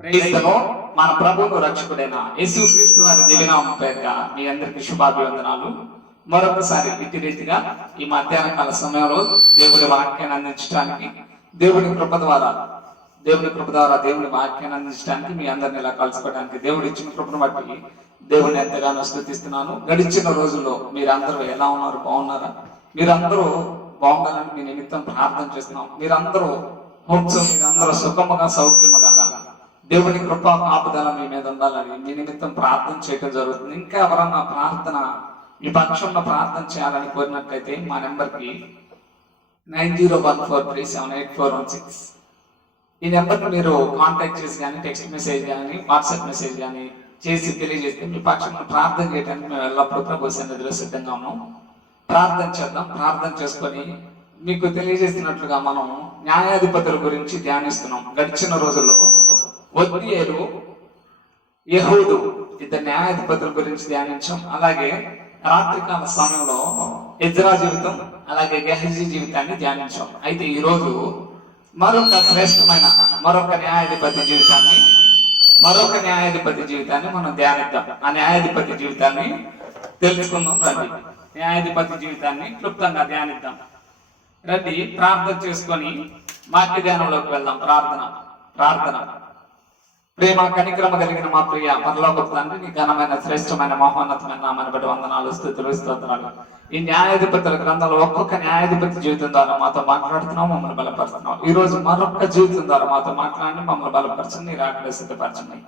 Praise the lord. మన ప్రభువును రక్షకుడైన యేసుక్రీస్తు వారి దివ్యనామం పేరిట మీ అందరికీ శుభాభివందనాలు. మరొకసారి ఇట్టి రీతిగా ఈ మధ్యాహ్న కాల సమయంలో దేవుడి వాక్యాన్ని అందించడానికి దేవుడి కృప ద్వారా దేవుని వాక్యాన్ని అందించడానికి మీ అందరిని ఇలా కలుసుకోవడానికి దేవుడు ఇచ్చిన కృపను బట్టి దేవుడిని ఎంతగానో స్తుతిస్తున్నాను. గడిచిన రోజుల్లో మీరందరూ ఎలా ఉన్నారు? బాగున్నారా? మీరందరూ బాగుండాలని మీ నిమిత్తం ప్రార్థన చేస్తున్నాం. మీరందరూ మీరందరూ సుఖముగా సౌఖ్యముగా దేవుని కృప కాపుదల మీ మీద ఉండాలని మీ నిమిత్తం ప్రార్థన చేయడం జరుగుతుంది. ఇంకా ఎవరన్నా ప్రార్థన మీ పక్షంలో ప్రార్థన చేయాలని కోరినట్లయితే మా నెంబర్కి 9014378416 ఈ నెంబర్ని మీరు కాంటాక్ట్ చేసి కానీ టెక్స్ట్ మెసేజ్ కానీ వాట్సాప్ మెసేజ్ కానీ చేసి తెలియజేస్తే మీ పక్షంలో ప్రార్థన చేయడానికి మేము ఎల్లప్పుడూ ప్రభు సన్నిధిలో సిద్ధంగా ఉన్నాం. ప్రార్థన చేద్దాం. ప్రార్థన చేసుకొని మీకు తెలియజేస్తున్నట్లుగా మనం న్యాయాధిపతుల గురించి ధ్యానిస్తున్నాం. గడిచిన రోజుల్లో ఒత్నియేలు, యెహూదు ఇద్దరు న్యాయాధిపతుల గురించి ధ్యానించాం. అలాగే రాత్రికాల సమయంలో ఎజ్రా జీవితం అలాగే గెహజీ జీవితాన్ని ధ్యానించాం. అయితే ఈ రోజు మరొక శ్రేష్టమైన మరొక న్యాయాధిపతి జీవితాన్ని మనం ధ్యానిద్దాం. ఆ న్యాయాధిపతి జీవితాన్ని తెలుసుకుందాం. రండి, న్యాయాధిపతి జీవితాన్ని క్లుప్తంగా ధ్యానిద్దాం. రండి, ప్రార్థన చేసుకొని వాక్య ధ్యానంలోకి వెళ్దాం. ప్రార్థన. ప్రేమ కనిక్రమ కలిగిన మా ప్రియ పరలోకపు తండ్రి, నీ ఘనమైన శ్రేష్టమైన మహోన్నతమైన నామాన్ని బట్టి వందనాలు, స్తుతులు, స్తోత్రాలు. ఈ న్యాయాధిపతుల గ్రంథంలో ఒక్కొక్క న్యాయాధిపతి జీవితం ద్వారా మాతో మాట్లాడుతున్నాం, మమ్మల్ని బలపరుస్తున్నాం. ఈ రోజు మరొక జీవితం ద్వారా మాతో మాట్లాడి మమ్మల్ని బలపరచండి, నీ రాకడ సిద్ధపరచండి.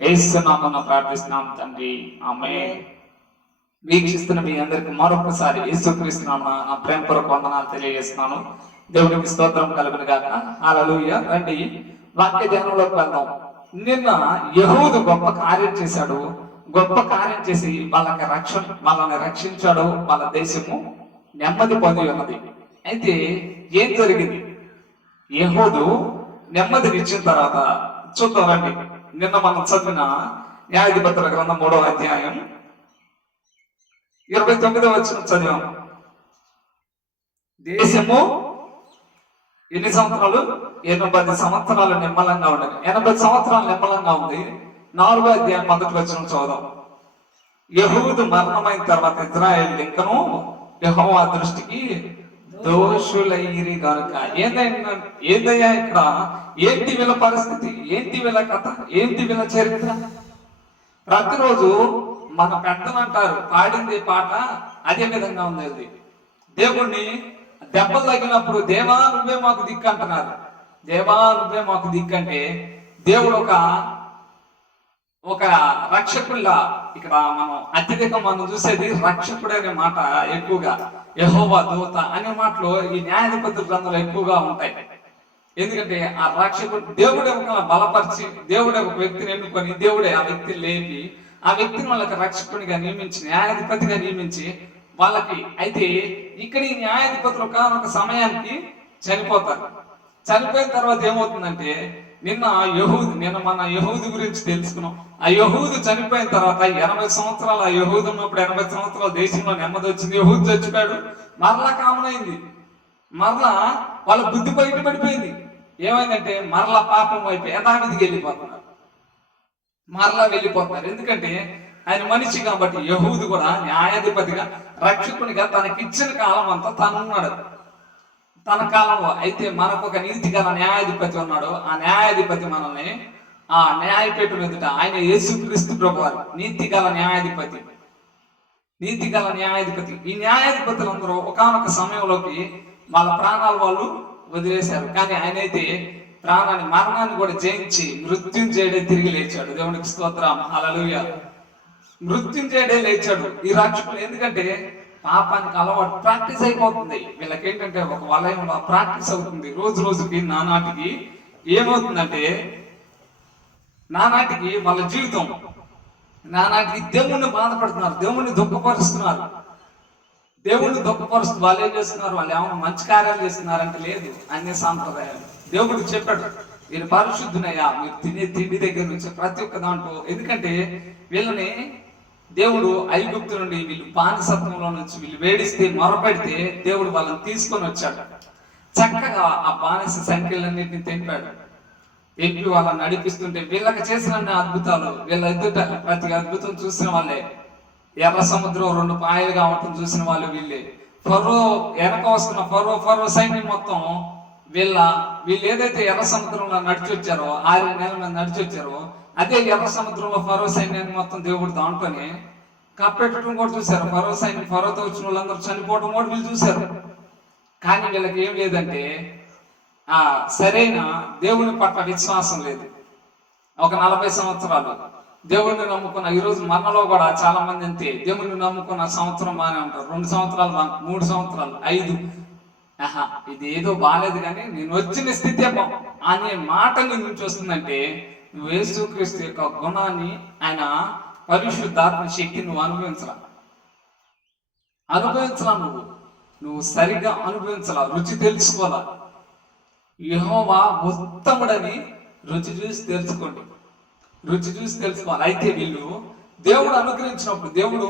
యేసు నామమున ప్రార్థిస్తున్నాం తండ్రి, ఆమేన్. వీక్షిస్తున్న మీ అందరికి మరొకసారి యేసుక్రీస్తు నామమున నా ప్రేమపూర్వక వందనాలు తెలియజేస్తున్నాను. దేవునికి స్తోత్రం కలుగును గాక. హల్లెలూయా. రండి, వాక్య ధ్యానంలోకి వెళ్దాం. నిన్న యెహూదు గొప్ప కార్యం చేశాడు. గొప్ప కార్యం చేసి వాళ్ళని రక్షించాడు. వాళ్ళ దేశము నెమ్మది పొంది ఉన్నది. అయితే ఏం జరిగింది? యెహూదు నెమ్మదిని ఇచ్చిన తర్వాత చూద్దాం రండి. నిన్న మనం చదివిన న్యాయాధిపతుల గ్రంథం 3వ అధ్యాయం 29వ వచనం చదివాం. దేశము ఎన్ని సంవత్సరాలు? 80 సంవత్సరాలు నిమ్మలంగా ఉండదు. 80 సంవత్సరాలు నిమ్మలంగా ఉంది. 4వ అధ్యాయం 1వ వచనం చదువుదాం. యెహూదు మరణమైన తర్వాత ఇజ్రాయేల్ ఇంకను యెహోవా దృష్టికి దోషులైరి గనుక. ఏందయ్యా ఇక్కడ? ఏంటి వీళ్ళ పరిస్థితి? ఏంటి వీళ్ళ కథ? ఏంటి వీళ్ళ చరిత్ర? ప్రతిరోజు మన పెద్దలు అంటారు, పాడింది పాట అదే విధంగా ఉంది. దేవుణ్ణి దెబ్బలు తగినప్పుడు దేవా నువ్వే మాకు దిక్కు అంటున్నారు. దేవా నువ్వే మాకు దిక్కు అంటే దేవుడు ఒక రక్షకుల్లా, ఇక్కడ మనం చూసేది రక్షకుడు అనే మాట ఎక్కువగా, యెహోవా దూత అనే మాటలు ఈ న్యాయాధిపతుల గ్రంథంలో ఎక్కువగా ఉంటాయి. ఎందుకంటే ఆ రక్షకుడు దేవుడే ఒక బలపరిచి, దేవుడే ఒక వ్యక్తిని ఎన్నుకొని, దేవుడే ఆ వ్యక్తిని లేపి ఆ వ్యక్తిని వాళ్ళకి రక్షకునిగా నియమించి, న్యాయాధిపతిగా నియమించి వాళ్ళకి. అయితే ఇక్కడ ఈ న్యాయాధిపతులు ఒక సమయానికి చనిపోతారు. చనిపోయిన తర్వాత ఏమవుతుందంటే నిన్న మన యెహూదు గురించి తెలుసుకున్నాం. ఆ యెహూదు చనిపోయిన తర్వాత 80 సంవత్సరాలు ఆ యెహూదు ఉన్నప్పుడు 80 సంవత్సరాల దేశంలో నెమ్మది వచ్చింది. యెహూదు చచ్చిపోయాడు. మరలా కామనైంది. మరలా వాళ్ళ బుద్ధి బయటపడిపోయింది. ఏమైందంటే మరలా పాపం వైపు యథావిధికి వెళ్ళిపోతున్నారు. ఎందుకంటే ఆయన మనిషి కాబట్టి. యెహూదు కూడా న్యాయాధిపతిగా రక్షకునిగా తనకిచ్చిన కాలం అంతా తనున్నాడు తన కాలంలో. అయితే మనకు ఒక నీతి గల న్యాయాధిపతి ఉన్నాడు. ఆ న్యాయాధిపతి మనల్ని ఆ న్యాయపీఠం ఎదుట ఆయన యేసుక్రీస్తు ప్రభువారు నీతి గల న్యాయాధిపతి. ఈ న్యాయాధిపతులందరూ ఒకానొక సమయంలోకి వాళ్ళ ప్రాణాలు వాళ్ళు వదిలేశారు. కానీ ఆయన అయితే మరణాన్ని కూడా జయించి మృత్యుంజయుడే తిరిగి లేచాడు. దేవునికి స్తోత్రం, హల్లెలూయా. మృత్యుంజయుడే లేచాడు ఈ రక్షకుడు. ఎందుకంటే పాపానికి అలవాటు ప్రాక్టీస్ అయిపోతుంది వీళ్ళకి. ఏంటంటే ఒక వలయంలో ప్రాక్టీస్ అవుతుంది. రోజుకి నానాటికి ఏమవుతుందంటే వాళ్ళ జీవితం దేవుణ్ణి బాధపడుతున్నారు, దేవుణ్ణి దుఃఖపరుస్తున్నారు. వాళ్ళు ఏం చేస్తున్నారు? వాళ్ళు ఏమైనా మంచి కార్యాలు చేస్తున్నారంటే లేదు, అన్ని సాంప్రదాయాలు. దేవుడు చెప్పాడు, వీళ్ళు పరిశుద్ధునయ్యా, మీరు తినే తిండి దగ్గర నుంచి ప్రతి ఒక్క దాంట్లో. ఎందుకంటే వీళ్ళని దేవుడు ఐగుప్తు నుండి, వీళ్ళు బానిసత్వంలో నుంచి వీళ్ళు వేడిస్తే మొరపెడితే దేవుడు వాళ్ళని తీసుకొని వచ్చాడు. చక్కగా ఆ బానిస సంఖ్యలన్నింటినీ తెంపాడు. ఎంపీ వాళ్ళని నడిపిస్తుంటే వీళ్ళకి చేసిన అద్భుతాలు, వీళ్ళ ఎదుట ప్రతి అద్భుతం చూసిన వాళ్ళే. ఎర్ర సముద్రం 2 పాయలు కావటం చూసిన వాళ్ళు వీళ్ళే. ఫరో వెనక వస్తున్న ఫరో సైన్యం మొత్తం వీళ్ళు ఏదైతే ఎర్ర సముద్రంలో నడిచి వచ్చారో, 6 నెలల మీద నడిచి వచ్చారో, అదే ఎర్ర సముద్రంలో ఫరో సైన్యాన్ని మొత్తం దేవుడు దాంట్లోనే కప్పెట్టడం కూడా చూశారు. ఫరో సైన్యం, ఫరోతో వచ్చిన వాళ్ళందరూ చనిపోవడం కూడా వీళ్ళు చూశారు. కానీ వీళ్ళకి ఏం లేదంటే సరైన దేవుని పట్ల విశ్వాసం లేదు. ఒక 40 సంవత్సరాలు దేవుణ్ణి నమ్ముకున్న, ఈరోజు మనలో కూడా చాలా మంది అంతే. దేవుణ్ణి నమ్ముకున్న సంవత్సరం బాగానే ఉంటారు, 2 సంవత్సరాలు, 3 సంవత్సరాలు, 5, ఇది ఏదో బాగాలేదు కానీ నేను వచ్చిన స్థితి అనే మాట నీ నుంచి వస్తుందంటే నువ్వు యేసుక్రీస్తు యొక్క గుణాన్ని, ఆయన పరిశుద్ధాత్మ శక్తి నువ్వు అనుభవించరా. నువ్వు సరిగా అనుభవించలా, రుచి తెలుసుకోవాలా. యెహోవా ఉత్తముడని రుచి చూసి తెలుసుకోండి, రుచి చూసి తెలుసుకోవాలి. అయితే వీళ్ళు దేవుడు అనుగ్రహించినప్పుడు, దేవుడు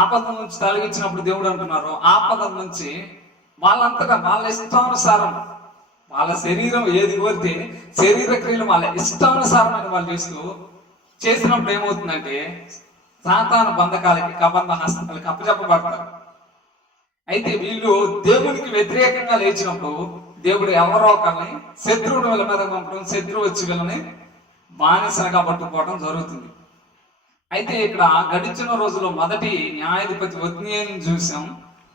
ఆపద నుంచి తొలగించినప్పుడు దేవుడు అంటున్నారు, ఆపద నుంచి వాళ్ళంతటా వాళ్ళ ఇష్టానుసారం, వాళ్ళ శరీరం ఏది కోరితే శరీర క్రియలు వాళ్ళ ఇష్టానుసారమైన వాళ్ళు చేసినప్పుడు ఏమవుతుందంటే సాతాను బంధకాలకి, కబంధ హస్తాలకి అప్పచెప్పబడతారు. అయితే వీళ్ళు దేవునికి వ్యతిరేకంగా లేచినప్పుడు దేవుడు ఎవరో ఒకరిని శత్రువుని వీళ్ళ మీద పంపడం, శత్రువు వచ్చి వీళ్ళని బానిసగా పట్టుకోవడం జరుగుతుంది. అయితే ఇక్కడ గడిచిన రోజులో మొదటి న్యాయాధిపతి ఒత్నీయేలుని చూసాం,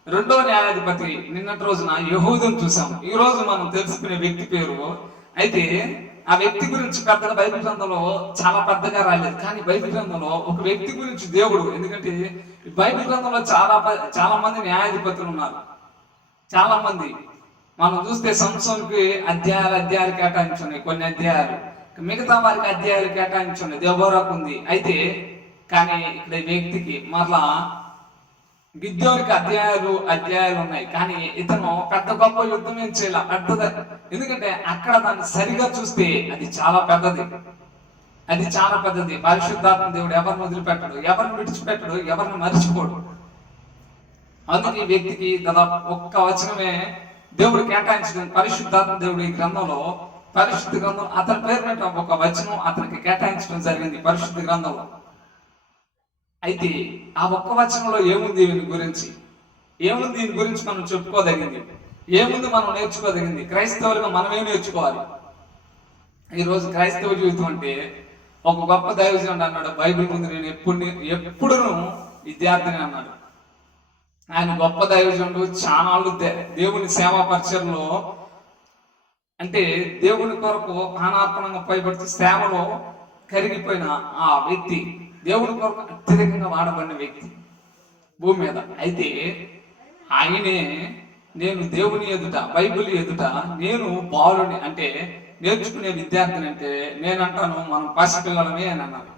రెండో న్యాయాధిపతి నిన్నటి రోజున యెహూదును చూసాం. ఈ రోజు మనం తెలుసుకునే వ్యక్తి పేరు. అయితే ఆ వ్యక్తి గురించి పెద్దగా బైబిల్ గ్రంథంలో చాలా పెద్దగా రాలేదు, కానీ బైబిల్ గ్రంథంలో ఒక వ్యక్తి గురించి దేవుడు, ఎందుకంటే బైబిల్ గ్రంథంలో చాలా మంది న్యాయాధిపతులు ఉన్నారు. చాలా మంది మనం చూస్తే సంసోనుకి అధ్యాయాలు కేటాయించున్నాయి, కొన్ని అధ్యాయాలు. మిగతా వారికి అధ్యాయాలు కేటాయించున్నాయి, దెబోరాకు ఉంది. అయితే కానీ ఇక్కడ ఈ వ్యక్తికి మరలా గిద్యోనికి అధ్యాయాలు ఉన్నాయి, కానీ ఇతను పెద్ద గొప్ప యుద్ధం ఏం చేయాల, పెద్దది. ఎందుకంటే అక్కడ దాన్ని సరిగా చూస్తే అది చాలా పెద్దది, అది చాలా పెద్దది. పరిశుద్ధాత్మ దేవుడు ఎవరిని వదిలిపెట్టడు, ఎవరిని విడిచిపెట్టడు, ఎవరిని మర్చిపోడు. అందుకే ఈ వ్యక్తికి దాదాపు ఒక్క వచనమే దేవుడు కేటాయించడం. పరిశుద్ధాత్మ దేవుడు ఈ గ్రంథంలో, పరిశుద్ధ గ్రంథం అతని పేరు మీద ఒక వచనం అతనికి కేటాయించడం జరిగింది పరిశుద్ధ గ్రంథంలో. అయితే ఆ ఒక్క వచనంలో ఏముంది, దీని గురించి మనం చెప్పుకోదగింది, ఏముంది మనం నేర్చుకోదగింది. క్రైస్తవులుగా మనం ఏం నేర్చుకోవాలి? ఈరోజు క్రైస్తవ జీవితం అంటే ఒక గొప్ప దైవజనుడు అన్నాడు బైబిల్ ముందు, నేను ఎప్పుడూ విద్యార్థిని అన్నాడు. ఆయన గొప్ప దైవజనుడు, చాలా దేవుని సేవా పరిచయంలో, అంటే దేవుని కొరకు ప్రాణార్పణంగా పైబడుతూ సేవలో కరిగిపోయిన ఆ వ్యక్తి, దేవుని కొరకు అత్యధికంగా వాడబడిన వ్యక్తి భూమి మీద. అయితే ఆయనే, నేను దేవుని ఎదుట, బైబిల్ ఎదుట నేను బాలుని, అంటే నేర్చుకునే విద్యార్థిని అంటే నేనంటాను మనం పసిపిల్లలమే అని అన్నారు.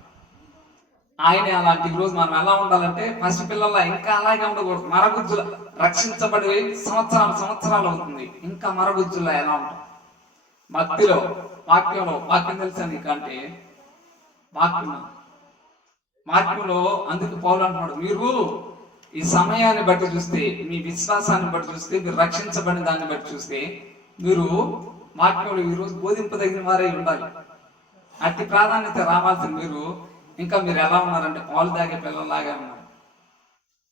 ఆయనే అలాంటి. రోజు మనం ఎలా ఉండాలంటే పసిపిల్లల ఇంకా అలాగే ఉండకూడదు. మరగుజ్జుల రక్షించబడి సంవత్సరాలు అవుతుంది, ఇంకా మరగుజ్జుల ఎలా ఉంటాం? భక్తిలో, వాక్యం తెలుసా నీకంటే వాక్యంలో అందుకు పౌలు అంటున్నాడు, మీరు ఈ సమయాన్ని బట్టి చూస్తే, మీ విశ్వాసాన్ని బట్టి చూస్తే, మీరు రక్షించబడిన దాన్ని బట్టి చూస్తే, మీరు వాక్యంలో ఈరోజు బోధింపదగిన వారే ఉండాలి. అతి ప్రాధాన్యత రావాల్సింది మీరు ఎలా ఉన్నారంటే పాలు తాగే పిల్లల్లాగా ఉన్నారు.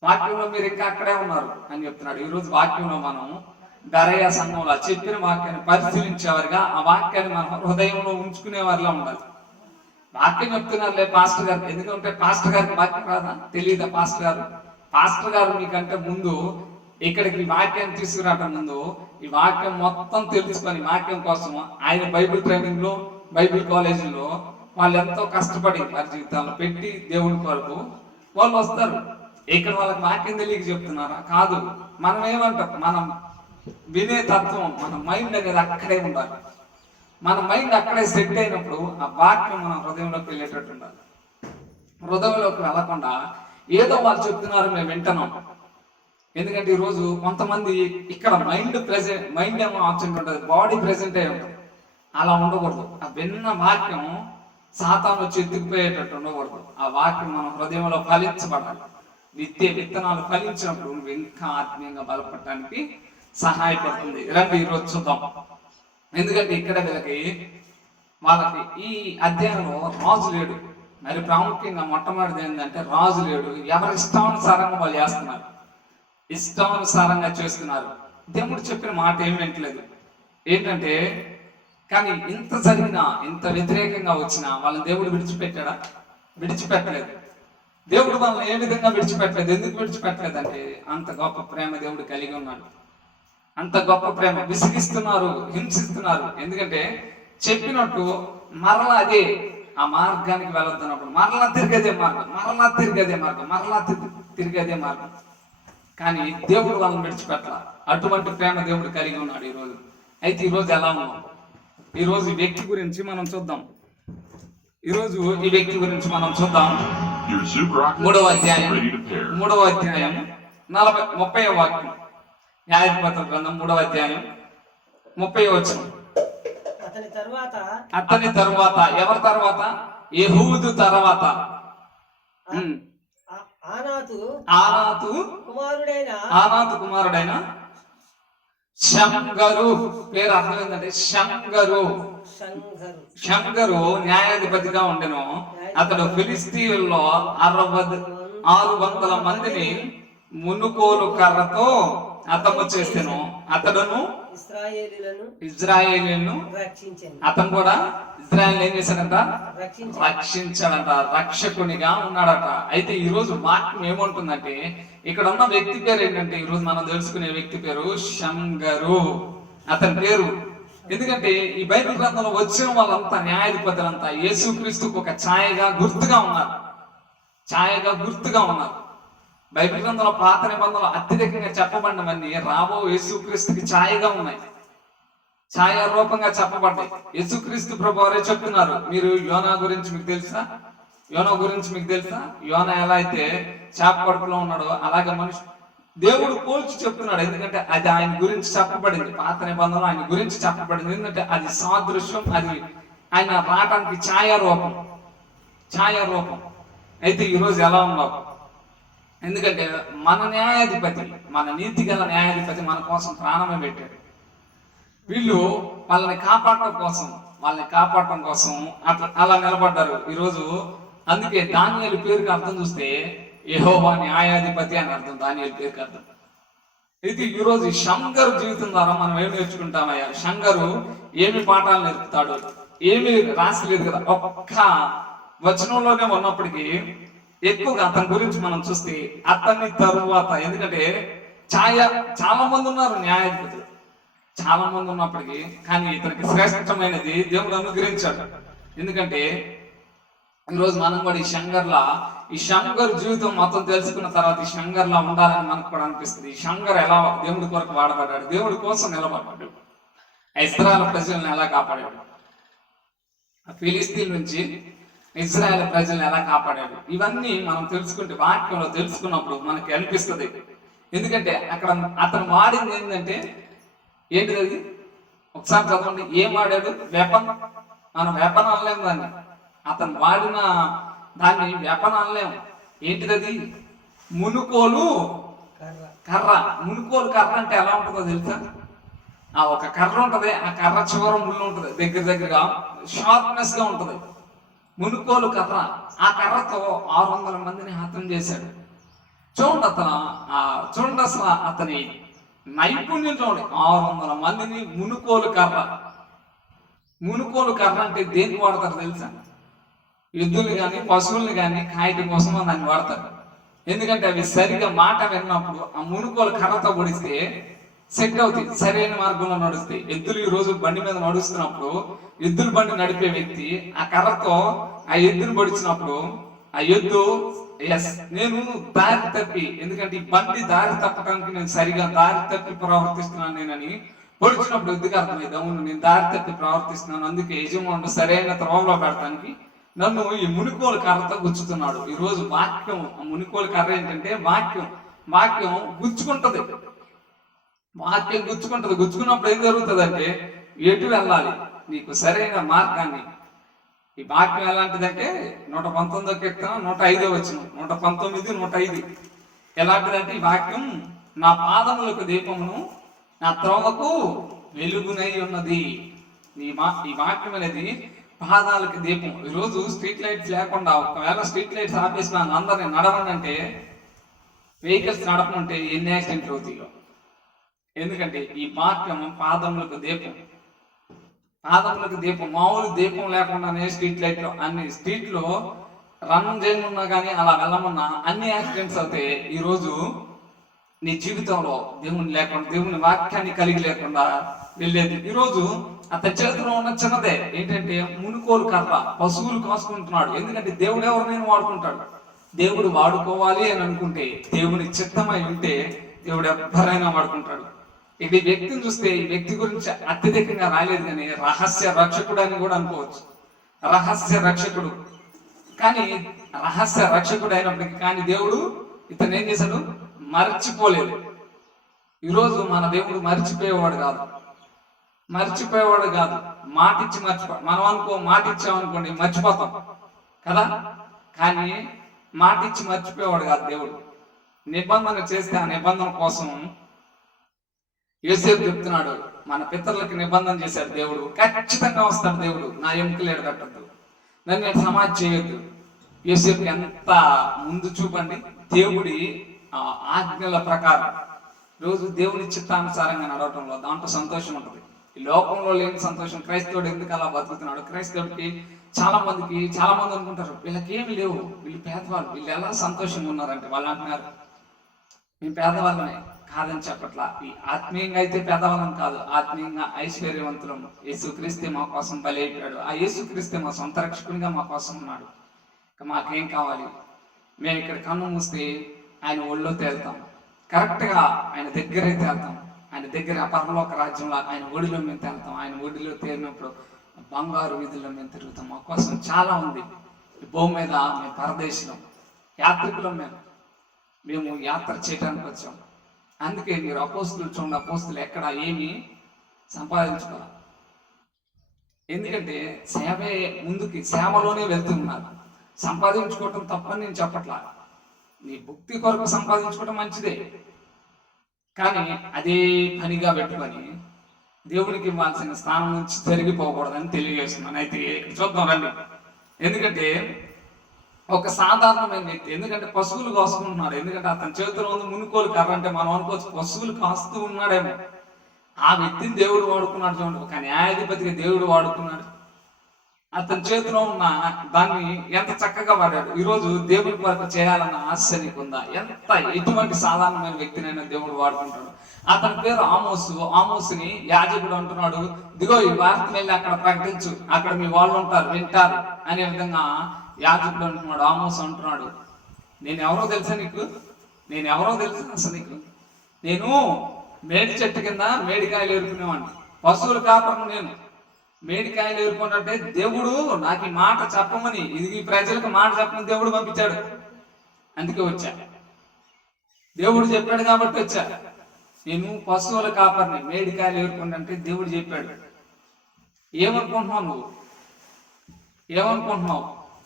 వాక్యంలో మీరు ఇంకా అక్కడే ఉన్నారు అని చెప్తున్నాడు. ఈరోజు వాక్యంలో మనం బెరయ సంఘంలో చెప్పిన వాక్యాన్ని పరిశీలించేవారుగా, ఆ వాక్యాన్ని మన హృదయంలో ఉంచుకునే వారిలా ఉండాలి. వాక్యం చెప్తున్నారులే పాస్టర్ గారు, ఎందుకంటే పాస్టర్ గారికి వాక్యం రాదా, తెలియదా? పాస్టర్ గారు మీకంటే ముందు ఇక్కడికి వాక్యాన్ని తీసుకురావడం ముందు ఈ వాక్యం మొత్తం తెలుసుకొని, వాక్యం కోసం ఆయన బైబిల్ ట్రైనింగ్ లో, బైబిల్ కాలేజీలో వాళ్ళు ఎంతో కష్టపడి వారి జీవితాల్లో పెట్టి దేవుని కొరకు వాళ్ళు వస్తారు. ఇక్కడ వాళ్ళకి వాక్యం తెలియక చెప్తున్నారా? కాదు. మనం ఏమంటాం, మనం వినే తత్వం, మన మైండ్ అనేది అక్కడే ఉండాలి. మన మైండ్ అక్కడే సెట్ అయినప్పుడు ఆ వాక్యం మన హృదయంలోకి వెళ్ళేటట్టు ఉండాలి. హృదయంలోకి వెళ్ళకుండా ఏదో వాళ్ళు చెప్తున్నారు మేము వింటున్నాం. ఎందుకంటే ఈరోజు కొంతమంది ఇక్కడ మైండ్ ఏమో ఆబ్సెంట్ ఉంటుంది, బాడీ ప్రెసెంట్ అయి ఉంటుంది. అలా ఉండకూడదు. ఆ విన్న వాక్యం సాతాను వచ్చి ఎత్తుకుపోయేటట్టు ఉండకూడదు. ఆ వాక్యం మన హృదయంలో ఫలించబడాలి. విత్తనాలు ఫలించినప్పుడు నువ్వు ఇంకా ఆత్మీయంగా బలపడటానికి సహాయపడుతుంది. రండి ఈరోజు చూద్దాం. ఎందుకంటే ఇక్కడ వీళ్ళకి వాళ్ళకి ఈ అధ్యాయంలో రాజు లేడు. మరి ప్రాముఖ్యంగా మొట్టమొదటిది ఏంటంటే రాజు లేడు. ఎవరి ఇష్టానుసారంగా వాళ్ళు చేస్తున్నారు, ఇష్టానుసారంగా చేస్తున్నారు. దేవుడు చెప్పిన మాట ఏం వింటలేదు. ఏంటంటే కానీ ఇంత జరిగినా, ఇంత వ్యతిరేకంగా వచ్చినా వాళ్ళని దేవుడు విడిచిపెట్టాడా? విడిచిపెట్టలేదు. దేవుడు వాళ్ళని ఏ విధంగా విడిచిపెట్టలేదు. ఎందుకు విడిచిపెట్టలేదు అంటే అంత గొప్ప ప్రేమ దేవుడు కలిగి ఉన్నాడు. అంత గొప్ప ప్రేమ. విసిగిస్తున్నారు, హింసిస్తున్నారు. ఎందుకంటే చెప్పినట్టు మరలా అదే ఆ మార్గానికి వెళ్ళొద్దున్నప్పుడు మరలా తిరిగేదే మార్గం, మరలా తిరిగేదే మార్గం, మరలా తిరిగేదే మార్గం. కానీ దేవుడు వాళ్ళని విడిచిపెట్టాల. అటువంటి ప్రేమ దేవుడు కలిగి ఉన్నాడు ఈరోజు. అయితే ఈరోజు ఎలా ఉన్నాం? ఈరోజు ఈ వ్యక్తి గురించి మనం చూద్దాం. ఈరోజు ఈ వ్యక్తి గురించి మనం చూద్దాం. 3వ అధ్యాయం 30వ వాక్యం. న్యాయాధిపతుల గ్రంథం 3వ అధ్యాయం 30వ వచనం. అతని తరువాత ఎవరి తర్వాత? యెహూదు తర్వాత ఆనాతు కుమారుడైన శంగరు. పేరు అర్థం ఏంటంటే శంగరు న్యాయాధిపతిగా ఉండెను. అతడు ఫిలిస్తీయుల్లో 600 మందిని మునుకోలు కర్రతో హతము చేసెను. అతడును ఇజ్రాయేలీలను అతను కూడా ఇజ్రాయేల్ ఏం చేశాడంట? రక్షించాడంట, రక్షకునిగా ఉన్నాడట. అయితే ఈ రోజు వాక్యం ఏమంటుందంటే ఇక్కడ ఉన్న వ్యక్తి పేరు ఏంటంటే ఈరోజు మనం తెలుసుకునే వ్యక్తి పేరు శంగరు. అతని పేరు ఎందుకంటే ఈ బైబిల్ గ్రంథంలో వచ్చిన వాళ్ళంతా న్యాయాధిపతులంతా యేసుక్రీస్తుకు ఒక ఛాయగా గుర్తుగా ఉన్నారు. బైబిల్ గ్రంథంలో పాత నిబంధనలు అత్యధికంగా చెప్పబడినవన్నీ రాబో యేసుక్రీస్తుకి ఛాయగా ఉన్నాయి, ఛాయా రూపంగా చెప్పబడ్డాయి. యేసుక్రీస్తు ప్రభువారే చెప్తున్నారు. మీరు యోనా గురించి మీకు తెలుసా? యోనా ఎలా అయితే చేప కడుపులో ఉన్నాడో అలాగే మనిషి దేవుడు పోల్చి చెప్తున్నాడు. ఎందుకంటే అది ఆయన గురించి చెప్పబడింది. పాత నిబంధనలు ఆయన గురించి చెప్పబడింది. ఎందుకంటే అది సాదృశ్యం, అది ఆయన రావడానికి ఛాయారూపం. అయితే ఈరోజు ఎలా ఉన్నావు? ఎందుకంటే మన న్యాయాధిపతి, మన నీతి గల న్యాయాధిపతి మన కోసం ప్రాణమే పెట్టాడు. వీళ్ళు వాళ్ళని కాపాడటం కోసం అలా నిలబడ్డారు ఈరోజు. అందుకే దానియేలు పేరుకి అర్థం చూస్తే యెహోవా న్యాయాధిపతి అని అర్థం, దానియేలు పేరుకి అర్థం. అయితే ఈరోజు శంగరు జీవితం ద్వారా మనం ఏం నేర్చుకుంటామయ్యా? శంగరు ఏమి పాఠాలు నేర్పుతాడు? ఏమి రాసలేదు కదా, ఒక్క వచనంలోనే ఉన్నప్పటికీ ఎక్కువగా అతని గురించి మనం చూస్తే అతని తరువాత, ఎందుకంటే చాలా మంది ఉన్నారు న్యాయాధిపతులు, చాలా మంది ఉన్నప్పటికీ కానీ ఇతనికి శ్రేష్టమైనది దేవుడు అనుగ్రహించాడు. ఎందుకంటే ఈరోజు మనం కూడా ఈ శంగర్ జీవితం మొత్తం తెలుసుకున్న తర్వాత ఈ శంగర్లా ఉండాలని మనకు కూడా అనిపిస్తుంది. ఈ శంగర్ ఎలా దేవుడి కొరకు వాడబడ్డాడు, దేవుడి కోసం నిలబడ్డాడు, ఇశ్రాయేలు ప్రజలను ఎలా కాపాడాడు, ఫిలిస్తీన్ నుంచి ఇజ్రాయెల్ ప్రజలను ఎలా కాపాడాడు, ఇవన్నీ మనం తెలుసుకుంటే వాక్యంలో తెలుసుకున్నప్పుడు మనకి అనిపిస్తుంది. ఎందుకంటే అక్కడ అతను వాడింది ఏంటంటే ఏంటిది? అది ఒకసారి చదవండి. ఏం వాడాడు? వెపన్. మనం వెపన్ అనలేము దాన్ని, అతను వాడిన దాన్ని వెపన్ అనలేము. ఏంటిది? మునుకోలు కర్ర. మునుకోలు కర్ర అంటే ఎలా ఉంటుందో తెలుసా? ఆ ఒక కర్ర ఉంటది, ఆ కర్ర చివర ముళ్ళు ఉంటది, దగ్గరగా షార్ప్నెస్ గా ఉంటది. మునుకోలు కర్ర. ఆ కర్రతో 600 మందిని హతం చేశాడు. చూడండి అసలు అతని నైపుణ్యం చూడండి. 600 మందిని మునుకోలు కర్ర అంటే దేనికి వాడతారు తెలుసా? ఎద్దులు కానీ పశువుల్ని కానీ కాయటం కోసం దాన్ని వాడతారు. ఎందుకంటే అవి సరిగా మాట విన్నప్పుడు ఆ మునుకోలు కర్రతో పొడిస్తే సెట్ అవుతాయి, సరైన మార్గంలో నడుస్తాయి. ఎద్దులు ఈ రోజు బండి మీద నడుస్తున్నప్పుడు ఎద్దుల బండి నడిపే వ్యక్తి ఆ కర్రతో ఆ ఎద్దును పొడిచినప్పుడు ఆ ఎద్దు నేను దారి తప్పి, ఎందుకంటే ఈ బండి దారి తప్పడానికి నేను సరిగా దారి తప్పి ప్రవర్తిస్తున్నాను నేనని పొడిచినప్పుడు ఎద్దుకు అర్థమైంది, అవును నేను దారి తప్పి ప్రవర్తిస్తున్నాను, అందుకే యజమానుడు సరైన త్రోవలో పెడతానికి నన్ను ఈ మునికోలు కర్రతో గుచ్చుతున్నాడు. ఈ రోజు వాక్యం, మునికోలు కర్ర ఏంటంటే వాక్యం గుచ్చుకుంటది. గుచ్చుకున్నప్పుడు ఏం జరుగుతుంది అంటే ఎటు వెళ్ళాలి, నీకు సరైన మార్గాన్ని. ఈ వాక్యం ఎలాంటిదంటే 119 కీర్తన 105 వచనం, 119, 105 ఎలాంటిదంటే ఈ వాక్యం నా పాదములకు దీపమును నా త్రోవకు వెలుగునై ఉన్నది. ఈ వాక్యం అనేది పాదాలకి దీపం. ఈరోజు స్ట్రీట్ లైట్స్ లేకుండా, ఒకవేళ స్ట్రీట్ లైట్స్ ఆపేసిన అందరినీ నడవండి అంటే, వెహికల్స్ నడపనంటే ఎన్ని యాక్సిడెంట్లు అవుతాయో. ఎందుకంటే ఈ వాక్యం పాదములకు దీపం. పాదములకు దీపం. మామూలు దీపం లేకుండానే స్ట్రీట్ లైట్లో అన్ని స్ట్రీట్లో రన్ చేయమన్నా కానీ అలా వెళ్ళమన్నా అన్ని యాక్సిడెంట్స్ అవుతాయి. ఈరోజు నీ జీవితంలో దేవుని లేకుండా, దేవుని వాక్యాన్ని కలిగి లేకుండా వెళ్ళేది. ఈరోజు అతని చేతిలో ఉన్న చిన్నదే ఏంటంటే మునుకోలు కర్ర, పశువులు కాసుకుంటున్నాడు. ఎందుకంటే దేవుడు ఎవరినైనా వాడుకుంటాడు. దేవుడు వాడుకోవాలి అని అనుకుంటే, దేవుని చిత్తమై ఉంటే దేవుడు ఎవరైనా వాడుకుంటాడు. ఇది వ్యక్తిని చూస్తే ఈ వ్యక్తి గురించి అత్యధికంగా రాలేదు, కానీ రహస్య రక్షకుడు అని కూడా అనుకోవచ్చు. రహస్య రక్షకుడు. కానీ రహస్య రక్షకుడు అయినప్పటికీ కానీ దేవుడు ఇతను ఏం చేశాడు? మర్చిపోలేదు. ఈరోజు మన దేవుడు మర్చిపోయేవాడు కాదు. మాటిచ్చి మనం మాట ఇచ్చామనుకోండి మర్చిపోతాం కదా. కానీ మాటిచ్చి మర్చిపోయేవాడు కాదు దేవుడు. నిబంధన చేస్తే ఆ నిబంధన కోసం యోసేపు చెప్తున్నాడు, మన పితరులకి నిబంధన చేశాడు దేవుడు, ఖచ్చితంగా వస్తాడు దేవుడు. నా ఎముకలు ఎడగట్టద్దు, నన్ను నేను సమాధి చేయొద్దు. యోసేపుకి ఎంత ముందు చూపండి. దేవుడి ఆజ్ఞల ప్రకారం రోజు దేవుని చిత్తానుసారంగా నడవటంలో దాంట్లో సంతోషం ఉంటుంది. ఈ లోకంలో లేని సంతోషం. క్రైస్తవుడు ఎందుకు అలా బతుకుతున్నాడు? క్రైస్తవుడికి చాలా మంది అనుకుంటారు వీళ్ళకి ఏమి లేవు, వీళ్ళు పేదవాళ్ళు, వీళ్ళు ఎలా సంతోషంగా ఉన్నారంటే వాళ్ళు అంటున్నారు మేము పేదవాళ్ళమే. కాదని చెప్పట్లా. ఈ ఆత్మీయంగా అయితే పేదవాళ్ళం కాదు, ఆత్మీయంగా ఐశ్వర్యవంతులం. యేసుక్రీస్తే మా కోసం బలి అయిపోయాడు. ఆ యేసుక్రీస్తే మా సొంత రక్షకునిగా మా కోసం ఉన్నాడు. మాకేం కావాలి? మేము ఇక్కడ కన్ను మూస్తే ఆయన ఒళ్ళో తేలుతాం, కరెక్ట్గా ఆయన దగ్గరే తేలుతాం. ఆయన దగ్గర పరలోక రాజ్యంలో ఆయన ఒడిలో మేము తేలుతాం. ఆయన ఒడిలో తేలినప్పుడు బంగారు వీధుల్లో మేము తిరుగుతాం. మా కోసం చాలా ఉంది. ఈ భూమి మీద మేము పరదేశం, యాత్రికులం. మేము యాత్ర చేయడానికి వచ్చాం. అందుకే మీరు అపోస్తులు చూడండి, అపోస్తులు ఎక్కడ ఏమి సంపాదించుకోవాలి. ఎందుకంటే సేవే ముందుకి, సేవలోనే వెళ్తున్నారు. సంపాదించుకోవటం తప్పని నేను చెప్పట్లా. నీ భక్తి కొరకు సంపాదించుకోవటం మంచిదే, కానీ అదే పనిగా పెట్టుకొని దేవునికి ఇవ్వాల్సిన స్థానం నుంచి జరిగిపోకూడదని తెలియజేస్తున్నాను. అయితే చూద్దాం రండి. ఎందుకంటే ఒక సాధారణమైన వ్యక్తి, ఎందుకంటే పశువులు కాసుకుంటున్నాడు. ఎందుకంటే అతని చేతిలో ఉంది మునుకోలు కర్ర. అంటే మనం అనుకోవచ్చు పశువులు కాస్తూ ఉన్నాడేమో. ఆ వ్యక్తిని దేవుడు వాడుకున్నాడు. చూడండి, ఒక న్యాయాధిపతిగా దేవుడు వాడుకున్నాడు. అతని చేతిలో ఉన్న దాన్ని ఎంత చక్కగా వాడాడు. ఈరోజు దేవుడి వరకు చేయాలన్న ఆశ నీకుందా? ఎటువంటి సాధారణమైన వ్యక్తినైనా దేవుడు వాడుకుంటాడు. అతని పేరు ఆమోసు. ఆమోసుని యాజకుడు అంటున్నాడు, ఇదిగో ఈ వార్తను వెళ్ళి అక్కడ ప్రకటించు, అక్కడ మీ వాళ్ళు ఉంటారు, వింటారు అనే విధంగా యాజకుడు అంటున్నాడు. ఆమోసు అంటున్నాడు, నేను ఎవరో తెలుసా అసలు నీకు? నేను మేడి చెట్టు కింద మేడికాయలు ఏరుకునేవాడిని, పశువుల కాపరను నేను. మేడికాయలు ఏరుకుంటే దేవుడు నాకు ఈ మాట చెప్పమని, ఇది ఈ ప్రజలకు మాట చెప్పమని దేవుడు పంపించాడు. అందుకే వచ్చా. దేవుడు చెప్పాడు కాబట్టి వచ్చా. నేను పశువుల కాపరిని, మేడికాయలు ఏరుకుంటే దేవుడు చెప్పాడు. ఏమనుకుంటున్నావు?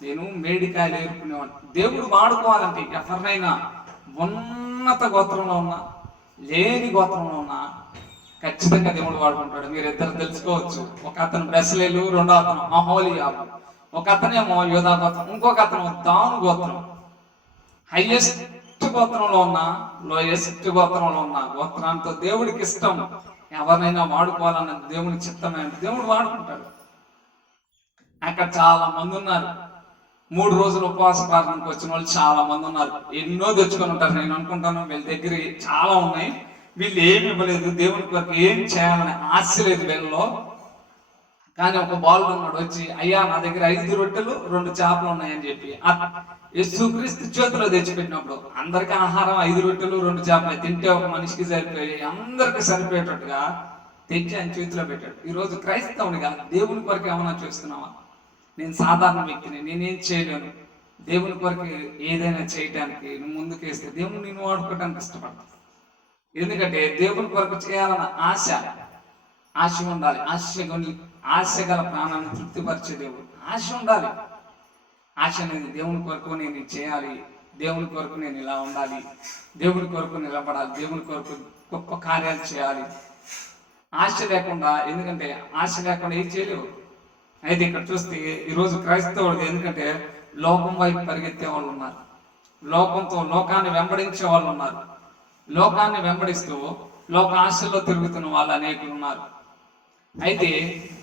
నేను మేడికాయలు ఏరుకునేవాడిని. దేవుడు వాడుకోవాలంటే ఎవరినైనా ఉన్నత గోత్రంలో ఉన్నా, లేని గోత్రంలో ఉన్నా ఖచ్చితంగా దేవుడు వాడుకుంటాడు. మీరు ఇద్దరు తెలుసుకోవచ్చు. ఒక అతను బెస్లేలు, రెండో అతను అహోలియాబు, ఒక అతనేమో యోధా గోత్రం, ఇంకొక అతను దాను గోత్రం. హైయెస్ట్ గోత్రంలో ఉన్న, లోయెస్ట్ గోత్రంలో ఉన్న గోత్రాంతో దేవుడికి ఇష్టం. ఎవరినైనా వాడుకోవాలన్న దేవుని చిత్తమైన దేవుడు వాడుకుంటాడు. అక్కడ చాలా మంది ఉన్నారు. 3 రోజులు ఉపవాస ప్రార్థనకు వచ్చిన వాళ్ళు చాలా మంది ఉన్నారు. ఎన్నో తెచ్చుకొని ఉంటారు. నేను అనుకుంటాను వీళ్ళ దగ్గర చాలా ఉన్నాయి, వీళ్ళు ఏమి ఇవ్వలేదు, దేవుని కొరకు ఏం చేయాలని ఆశ లేదు వీళ్ళలో. కానీ ఒక బాలుడు ఉన్నాడు, వచ్చి అయ్యా నా దగ్గర 5 రొట్టెలు 2 చేపలు ఉన్నాయని చెప్పి యేసుక్రీస్తు చేతిలో తెచ్చిపెట్టినప్పుడు అందరికీ ఆహారం 5 రొట్టెలు 2 చేపలు తింటే ఒక మనిషికి సరిపోయి అందరికి సరిపోయేటట్టుగా తెచ్చి ఆయన చేతిలో పెట్టాడు. ఈరోజు క్రైస్తవునిగా దేవుని కొరకు ఏమన్నా చేస్తున్నావా? నేను సాధారణ వ్యక్తిని, నేనేం చేయలేను. దేవుని కొరకు ఏదైనా చేయడానికి నువ్వు ముందుకేస్తే దేవుని నిన్ను వాడుకోవడానికి ఇష్టపడతావు. ఎందుకంటే దేవుని కొరకు చేయాలన్న ఆశ ఉండాలి. ఆశ గల ప్రాణాన్ని తృప్తిపరిచే దేవుడు ఆశ ఉండాలి. ఆశ అనేది దేవుని కొరకు నేను చేయాలి, దేవుని కొరకు నేను ఇలా ఉండాలి, దేవుని కొరకు నిలబడాలి, దేవుని కొరకు గొప్ప కార్యాలు చేయాలి. ఆశ లేకుండా, ఎందుకంటే ఆశ లేకుండా ఏం చేయలేవు. అయితే ఇక్కడ చూస్తే ఈరోజు క్రైస్తవుడు ఎందుకంటే లోకం వైపు పరిగెత్తే వాళ్ళు ఉన్నారు, లోకాన్ని వెంబడించే వాళ్ళు ఉన్నారు, లోకాన్ని వెంబడిస్తూ లోక ఆశల్లో తిరుగుతున్న వాళ్ళు అనేకులు ఉన్నారు. అయితే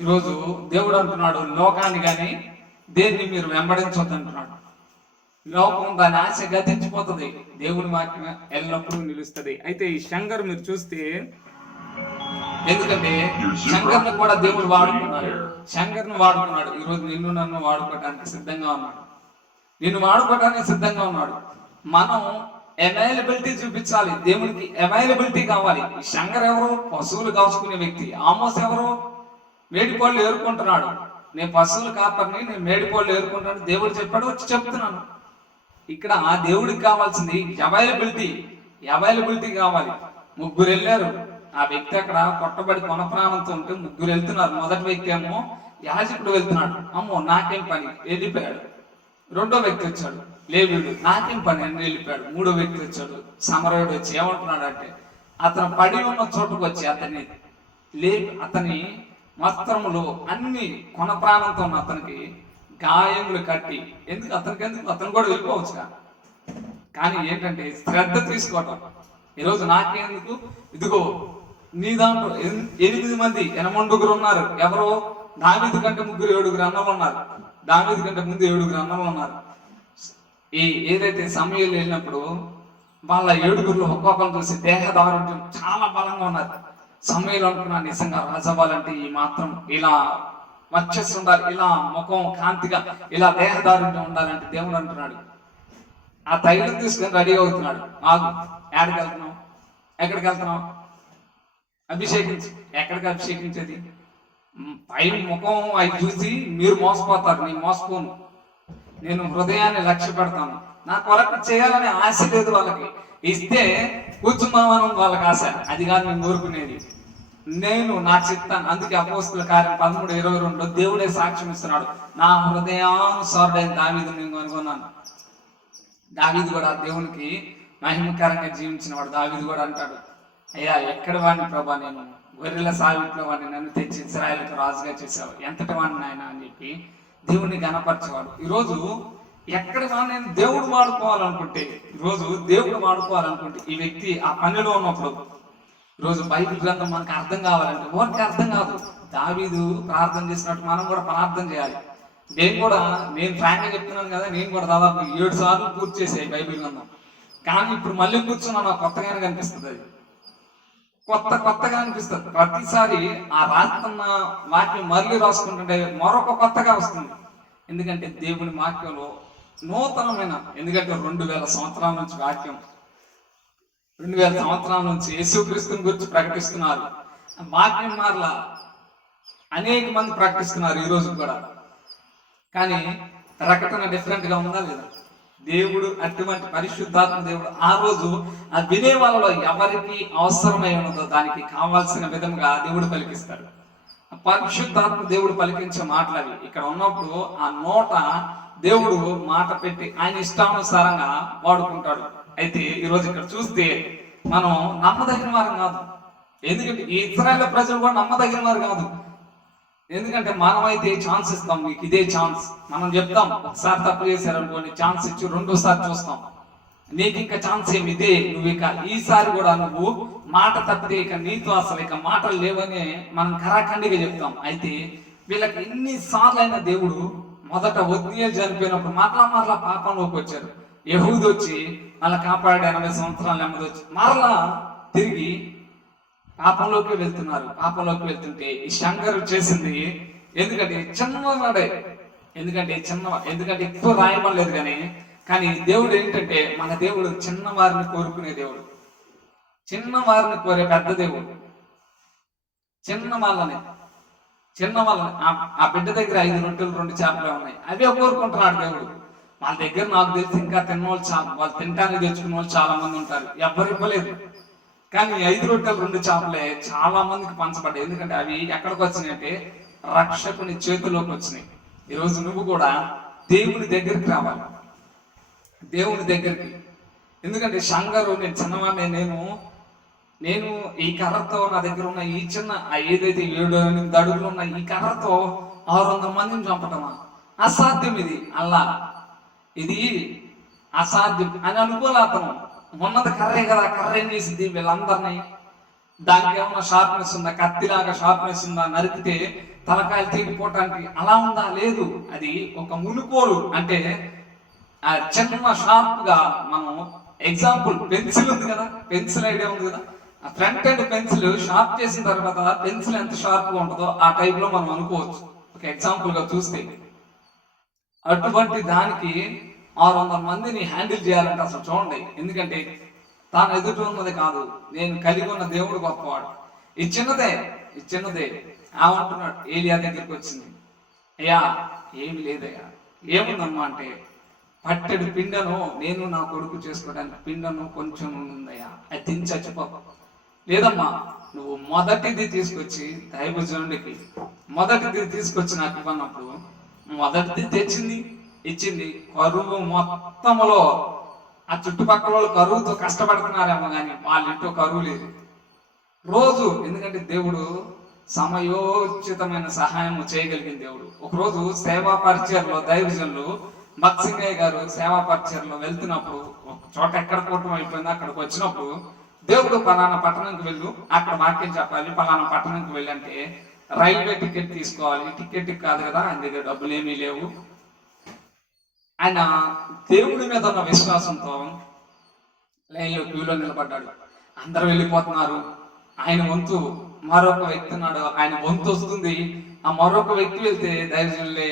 ఈరోజు దేవుడు అంటున్నాడు, లోకాన్ని కానీ దేన్ని మీరు వెంబడించొద్దు అంటున్నాడు. లోకం దాని ఆశ గతించిపోతుంది, దేవుని వాక్యం ఎల్లప్పుడూ నిలుస్తుంది. అయితే ఈ శంకర్ మీరు చూస్తే, ఎందుకంటే శంకర్ని కూడా దేవుడు వాడుకున్నాడు, శంకర్ని వాడుకున్నాడు. ఈరోజు నిన్ను నన్ను వాడుకోవడానికి సిద్ధంగా ఉన్నాడు, నిన్ను వాడుకోవడానికి సిద్ధంగా ఉన్నాడు. మనం అవైలబిలిటీ చూపించాలి, దేవునికి అవైలబిలిటీ కావాలి. ఈ శంకర్ ఎవరు? పశువులు కాచుకునే వ్యక్తి. ఆమోస్ ఎవరు? మేడిపళ్ళు ఏరుకుంటున్నాడు. నేను పశువులు కాపర్ని, నేను మేడిపళ్ళు ఏరుకుంటాను దేవుడు చెప్పాడు, వచ్చి చెప్తున్నాను. ఇక్కడ ఆ దేవుడికి కావాల్సింది అవైలబిలిటీ కావాలి. ముగ్గురు వెళ్ళారు, ఆ వ్యక్తి అక్కడ కొట్టబడి కొన ప్రాణంతో ఉంటే ముగ్గురు వెళ్తున్నారు. మొదటి వ్యక్తి ఏమో యాజకుడు వెళ్తున్నాడు, అమ్మో నాకేం పని, వెళ్ళిపోయాడు. రెండో వ్యక్తి వచ్చాడు, లేవీయుడు, నాకేం పని అని వెళ్ళిపోయాడు. మూడో వ్యక్తి వచ్చాడు, సమరయుడు, వచ్చి ఏమంటున్నాడు అంటే, అతను పడి ఉన్న చోటుకు వచ్చి అతని వస్త్రములు అన్ని కొన ప్రాణంతో ఉన్న అతనికి గాయములు కట్టి, అతను కూడా వెళ్ళిపోవచ్చుగా, కానీ ఏంటంటే శ్రద్ధ తీసుకోవటం. ఈరోజు నాకెందుకు, ఇదిగో నీ దాంట్లో 8 మంది 8 ఉన్నారు. ఎవరో దావీదు కంటే 7 అన్నలు ఉన్నారు, దావీదు కంటే ముందు 7 అన్నలు ఉన్నారు. ఏదైతే సమయంలో వెళ్ళినప్పుడు వాళ్ళ 7 ఒక్కొక్కరు చూసి దేహదారుణ్యం చాలా బలంగా ఉన్నారు. సమయంలో అనుకున్నాను, నిజంగా రాజవ్వాలంటే ఈ మాత్రం ఇలా వర్చస్సు ఉండాలి, ఇలా ముఖం కాంతిగా, ఇలా దేహదారుణ్యం ఉండాలంటే దేవుడు అంటున్నాడు, ఆ తైలం తీసుకొని రెడీ అవుతున్నాడు. ఆగు, ఎక్కడికి వెళ్తున్నావు? అభిషేకించు. ఎక్కడికి అభిషేకించేది? పై ముఖం అవి చూసి మీరు మోసపోతారు, నేను మోసపోను. నేను హృదయాన్ని లక్ష్య పెడతాను. నా కొరకు చేయాలనే ఆశ లేదు వాళ్ళకి, ఇస్తే కూర్చుందామని వాళ్ళకి ఆశ, అది కాదు నేను కోరుకునేది. నేను నా చిత్తాన్ని, అందుకే అపోస్తుల కార్యం 13:22 దేవుడే సాక్ష్యం ఇస్తున్నాడు, నా హృదయానుసారుడైన దావీదు నేను కనుగొన్నాను. దావీదు కూడా దేవునికి మహిమకరంగా జీవించిన వాడు. దావీదు కూడా అంటాడు, అయ్యా ఎక్కడ వాడిని ప్రభా, నేను గొర్రెల సావిట్లో వాడిని నన్ను తెచ్చి ఇశ్రాయేలుకు రాజుగా చేసావు, ఎంతటి వాడిని ఆయన అని చెప్పి దేవుని గణపరిచేవాడు. ఈరోజు ఎక్కడ నేను దేవుడు వాడుకోవాలనుకుంటే, ఈ వ్యక్తి ఆ పనిలో ఉన్నప్పుడు, ఈరోజు బైబిల్ గ్రంథం మనకు అర్థం కావాలంటే ఎవరికి అర్థం కాదు. దావీదు ప్రార్థన చేసినట్టు మనం కూడా ప్రార్థన చేయాలి. నేను ఫ్రాంక్గా చెప్తున్నాను కదా, నేను కూడా దాదాపు 7 సార్లు పూర్తి చేసాయి బైబిల్ గ్రంథం. కానీ ఇప్పుడు మళ్ళీ కూర్చున్నా నాకు కొత్తగానే కనిపిస్తుంది, అది కొత్తగా అనిపిస్తుంది. ప్రతిసారి ఆ రాస్తున్న వాక్యం మళ్ళీ రాసుకుంటుంటే మరొక కొత్తగా వస్తుంది. ఎందుకంటే దేవుని వాక్యంలో నూతనమైన, ఎందుకంటే 2000 సంవత్సరాల నుంచి వాక్యం, 2000 సంవత్సరాల నుంచి యేసుక్రీస్తుని గురించి ప్రకటిస్తున్నారు. వాక్యం మార్లా అనేక మంది ప్రకటిస్తున్నారు ఈ రోజు కూడా, కానీ ప్రకటన డిఫరెంట్గా ఉందా లేదా? దేవుడు అటువంటి పరిశుద్ధాత్మ దేవుడు ఆ రోజు ఆ వినే వాళ్ళలో ఎవరికి అవసరమై ఉన్నదో దానికి కావాల్సిన విధంగా దేవుడు పలికిస్తాడు. పరిశుద్ధాత్మ దేవుడు పలికించే మాటలు ఇక్కడ ఉన్నప్పుడు ఆ నోట దేవుడు మాట పెట్టి ఆయన ఇష్టానుసారంగా వాడుకుంటాడు. అయితే ఈరోజు ఇక్కడ చూస్తే మనం నమ్మదగిన వారం కాదు, ఎందుకంటే ఈ ఇశ్రాయేలు ప్రజలు కూడా నమ్మదగిన వారు కాదు. ఎందుకంటే మనమైతే ఛాన్స్ ఇస్తాం, మీకు ఇదే ఛాన్స్ మనం చెప్తాం. ఒకసారి తప్పు చేశారనుకోండి, ఛాన్స్ ఇచ్చి 2వ చూస్తాం, నీకు ఇంకా ఛాన్స్ ఏమి ఇదే, నువ్వు ఇక ఈసారి కూడా నువ్వు మాట తప్పితే ఇక నీతో అసలు ఇక మాటలు లేవని మనం కరాఖండిగా చెప్తాం. అయితే వీళ్ళకి ఎన్నిసార్లు అయినా దేవుడు మొదట ఒత్నీయేలు చనిపోయినప్పుడు మరలా పాపంలోకి వచ్చారు. యెహూదు వచ్చి మళ్ళీ కాపాడి 80 సంవత్సరాలు నెమ్మది వచ్చి మరలా తిరిగి పాపంలోకి వెళ్తుంటే ఈ శంకర్ చేసింది, ఎందుకంటే చిన్నవాడే, ఎందుకంటే ఎక్కువ రాయమలేదు, కానీ దేవుడు ఏంటంటే మన దేవుడు చిన్నవారిని కోరుకునే దేవుడు, చిన్నవారిని కోరే పెద్ద దేవుడు. చిన్న వాళ్ళని ఆ బిడ్డ దగ్గర 5 రొట్టెలు 2 చేపలే ఉన్నాయి, అవే కోరుకుంటున్నాడు దేవుడు. వాళ్ళ దగ్గర నాకు తెలిసి ఇంకా వాళ్ళు తినడానికి తెచ్చుకున్న వాళ్ళు చాలా మంది ఉంటారు, ఎవ్వరు ఇవ్వలేదు. కానీ 5 రొట్టెలు 2 చేపలే చాలా మందికి పంచబడ్డాయి. ఎందుకంటే అవి ఎక్కడికి వచ్చినాయి అంటే రక్షకుని చేతిలోకి వచ్చినాయి. ఈరోజు నువ్వు కూడా దేవుని దగ్గరికి రావాలి, దేవుని దగ్గరికి. ఎందుకంటే శంకరు, నేను చిన్నవాడిని, నేను ఈ కర్రతో నా దగ్గర ఉన్న ఈ చిన్న ఏదైతే 7-8 అడుగులు ఉన్న ఈ కర్రతో 600 మందిని చంపటమా? అసాధ్యం, ఇది అల్లా, ఇది అసాధ్యం అని అనుకోలే అతను. ఉన్నది కర్రే కదా, కర్ర ఏం చేసింది వీళ్ళందరినీ? దానికి ఏమన్నా షార్ప్నెస్ ఉందా? కత్తిలాగా షార్ప్నెస్ ఉందా? నరికితే తలకాయలు తీగిపోవటానికి అలా ఉందా? లేదు. అది ఒక మునుకోలు, అంటే ఆ చిన్న షార్ప్ గా, మనం ఎగ్జాంపుల్ పెన్సిల్ ఉంది కదా, పెన్సిల్ ఐడియా ఉంది కదా, ఆ ఫ్రంట్ అండ్ పెన్సిల్ షార్ప్ చేసిన తర్వాత పెన్సిల్ ఎంత షార్ప్ గా ఉంటుందో ఆ టైప్ లో మనం అనుకోవచ్చు, ఒక ఎగ్జాంపుల్ గా చూస్తే. అటువంటి దానికి 600 మందిని హ్యాండిల్ చేయాలంటే అసలు చూడండి. ఎందుకంటే తాను ఎదుటి ఉన్నది కాదు, నేను కలిగి ఉన్న దేవుడు గొప్పవాడు. ఈ చిన్నదే ఆమంటున్నాడు. ఏలియా దగ్గరికి వచ్చింది, అయ్యా ఏమి లేదయ్యా. ఏముందమ్మా అంటే, పట్టెడు పిండను నేను నా కొడుకు చేసుకోవడానికి పిండను కొంచెం ఉందయ్యా, అది తిని చచ్చిపో. లేదమ్మా, నువ్వు మొదటిది తీసుకొచ్చి దైవజనుడికి మొదటిది తీసుకొచ్చి నాకు ఇవ్వనప్పుడు, మొదటిది తెచ్చింది ఇచ్చింది. కరువు మొత్తములో ఆ చుట్టుపక్కల వాళ్ళు కరువుతో కష్టపడుతున్నారేమో కానీ వాళ్ళ ఇంట్లో కరువు లేదు రోజు. ఎందుకంటే దేవుడు సమయోచితమైన సహాయం చేయగలిగిన దేవుడు. ఒకరోజు సేవా పరిచయలో దైవజనులు మత్సింగయ్య గారు సేవా పరిచయలో వెళ్తున్నప్పుడు, ఒక చోట ఎక్కడ కూటం అయిపోయిందో అక్కడికి వచ్చినప్పుడు, దేవుడు పలానా పట్టణంకి వెళ్ళు, అక్కడ వాక్యం చెప్పాలి, పలానా పట్టణంకి వెళ్ళంటే రైల్వే టికెట్ తీసుకోవాలి. టికెట్ కాదు కదా, ఆయన దగ్గర డబ్బులు ఏమీ లేవు. ఆయన దేవుడి మీద ఉన్న విశ్వాసంతో లైన్లో క్యూలో నిలబడ్డాడు. అందరూ వెళ్ళిపోతున్నారు, ఆయన వంతు మరొక వ్యక్తి ఉన్నాడు, ఆయన వంతు వస్తుంది. ఆ మరొక వ్యక్తి వెళ్తే దైవజనులే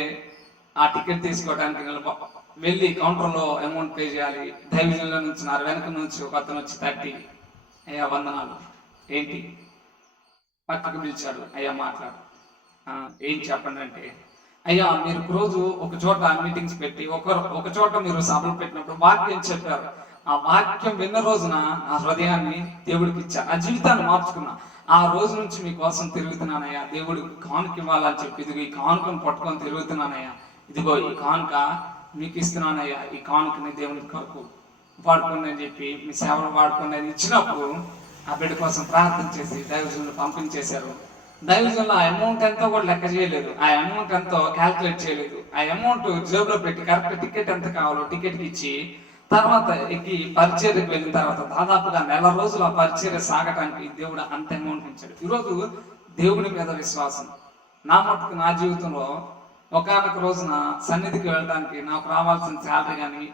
ఆ టికెట్ తీసుకోవడానికి వెళ్ళి కౌంటర్లో అమౌంట్ పే చేయాలి. దైవజనుల నుంచి వెనక నుంచి ఒక అతను వచ్చి తట్టి, అయ్యా వందనాలు. ఏంటి? పక్కకు పిలిచాడు. అయ్యా మాట్లాడు. ఏం చెప్పండి అంటే, అయ్యా మీరు రోజు ఒక చోట మీటింగ్స్ పెట్టి ఒక చోట మీరు సభలు పెట్టినప్పుడు వాక్యం చెప్పారు. ఆ వాక్యం విన్న రోజున ఆ హృదయాన్ని దేవుడికి ఇచ్చా, ఆ జీవితాన్ని మార్చుకున్నా. ఆ రోజు నుంచి మీకోసం తిరుగుతున్నానయ్యా, దేవుడు కానుక ఇవ్వాలని చెప్పి ఇదిగో ఈ కానుకను పట్టుకొని తిరుగుతున్నానయ్యా, ఇదిగో ఈ కానుక మీకు ఇస్తున్నానయ్యా, ఈ కానుకని దేవుని కొరకు వాడుకోండి అని చెప్పి మీ సేవలు వాడుకోండి అని ఇచ్చినప్పుడు ఆ బిడ్డ కోసం ప్రార్థన చేసి దైవజనులు పంపించేశారు. దైవజనులు ఆ అమౌంట్ ఎంతో కూడా లెక్క చేయలేదు, ఆ అమౌంట్ ఎంతో క్యాల్కులేట్ చేయలేదు. ఆ అమౌంట్ జేబులో పెట్టి కరెక్ట్ టికెట్ ఎంత కావాలో టికెట్కి ఇచ్చి తర్వాత ఎక్కి పరిచర్యకు వెళ్ళిన తర్వాత దాదాపుగా 1 రోజులు ఆ పరిచర్య సాగటానికి దేవుడు అంత అమౌంట్ ఇచ్చాడు. ఈరోజు దేవుని మీద విశ్వాసం నా మటుకు నా జీవితంలో ఒకనొక రోజున సన్నిధికి వెళ్ళడానికి నాకు రావాల్సిన శాలరీ కానీ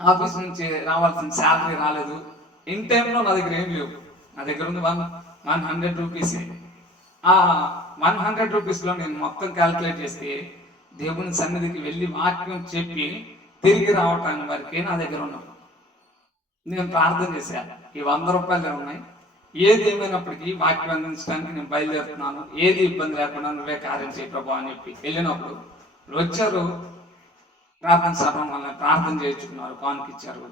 ఆఫీస్ నుంచి రావాల్సిన శాలరీ రాలేదు. ఇన్ టైంలో నా దగ్గర ఏం లేవు. నా దగ్గర ఉంది 100 రూపీస్. ఆ 100 రూపీస్లో నేను మొత్తం క్యాల్కులేట్ చేస్తే దేవుని సన్నిధికి వెళ్ళి వాక్యం చెప్పి తిరిగి రావటానికి వరకే నా దగ్గర ఉన్నాను. నేను ప్రార్థన చేశాను, ఈ 100 రూపాయలు ఉన్నాయి, ఏది ఏమైనప్పటికీ వాక్యం అందించడానికి నేను బయలుదేరుతున్నాను, ఏది ఇబ్బంది లేకుండా నువ్వే కార్యం చేయ ప్రభు అని చెప్పి వెళ్ళినప్పుడు వచ్చారు. ప్రార్థన సభం వల్ల ప్రార్థన చేయించుకున్నారు, కానుక ఇచ్చారు.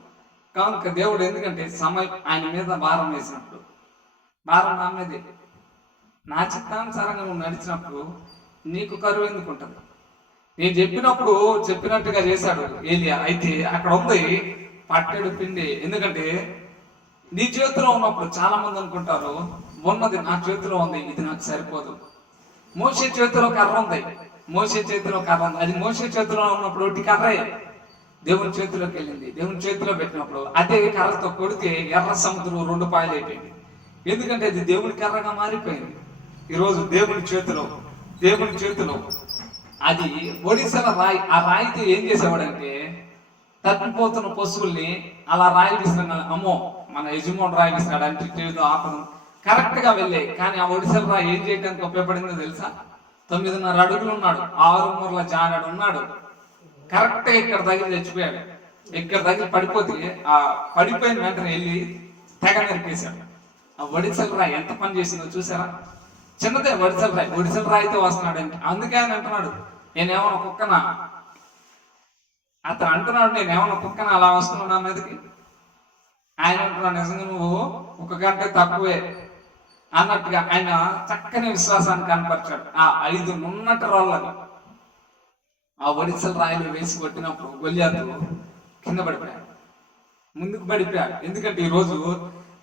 కానుక దేవుడు ఎందుకంటే సమయం ఆయన మీద భారం వేసినప్పుడు, భారం నా మీదే, నా చిత్తానుసారంగా నువ్వు నడిచినప్పుడు నీకు కరువు ఎందుకు ఉంటుంది? నేను చెప్పినట్టుగా చేశాడు ఏలియా. అయితే అక్కడ ఉంది పట్టెడు పిండి. ఎందుకంటే నీ చేతిలో ఉన్నప్పుడు చాలా మంది అనుకుంటారు, ఉన్నది నా చేతిలో ఉంది, ఇది నాకు సరిపోదు. మోషే చేతిలో కర్ర ఉంది, అది మోషే చేతిలో ఉన్నప్పుడు ఒకటి కర్రే దేవుని చేతిలోకి వెళ్ళింది. దేవుని చేతిలో పెట్టినప్పుడు అదే కర్రతో కొడితే ఎర్ర సముద్రం 2 పాయలు అయిపోయింది. ఎందుకంటే అది దేవుని కర్రగా మారిపోయింది. ఈరోజు దేవుని చేతిలో అది ఒడిశల రాయి. ఆ రాయితో ఏం చేసేవాడంటే తప్పిపోతున్న పశువుల్ని అలా రాయి విసిరిన, అమ్మో మన యజమాని రాయి విసిరాడు అంటే ఆపడం కరెక్ట్ గా వెళ్ళే. కానీ ఆ ఒడిశల రాయి ఏం చేయడానికి ఉపయోగపడిందో తెలుసా? 9.5 అడుగులు ఉన్నాడు, 6 మూరల జానాడు ఉన్నాడు. కరెక్ట్ ఇక్కడ దగ్గర చచ్చిపోయాడు. ఇక్కడ దగ్గర పడిపోతే ఆ పడిపోయిన వెంటనే వెళ్ళి తెగ నరికేశాడు. ఆ ఒడిశల రాయి ఎంత పని చేసిందో చూసారా? చిన్నదే ఒడిశల రాయితో వస్తున్నాడు అంటే. అందుకే ఆయన అంటున్నాడు, నేనేమన్నా కుక్కనా? అతను అంటున్నాడు, నేనేమన్నా కుక్కనా అలా వస్తున్నాడు నా మీదకి? ఆయన అంటున్నాడు, నిజంగా నువ్వు 1 గంట తక్కువే అన్నట్టుగా ఆయన చక్కని విశ్వాసాన్ని కనపరిచాడు. ఆ 5 నున్నటి రాళ్ళని ఆ ఒడిశల రాయిలు వేసి కొట్టినప్పుడు గొల్యాతు కింద పడిపోయాడు, ముందుకు పడిపోయాడు. ఎందుకంటే ఈరోజు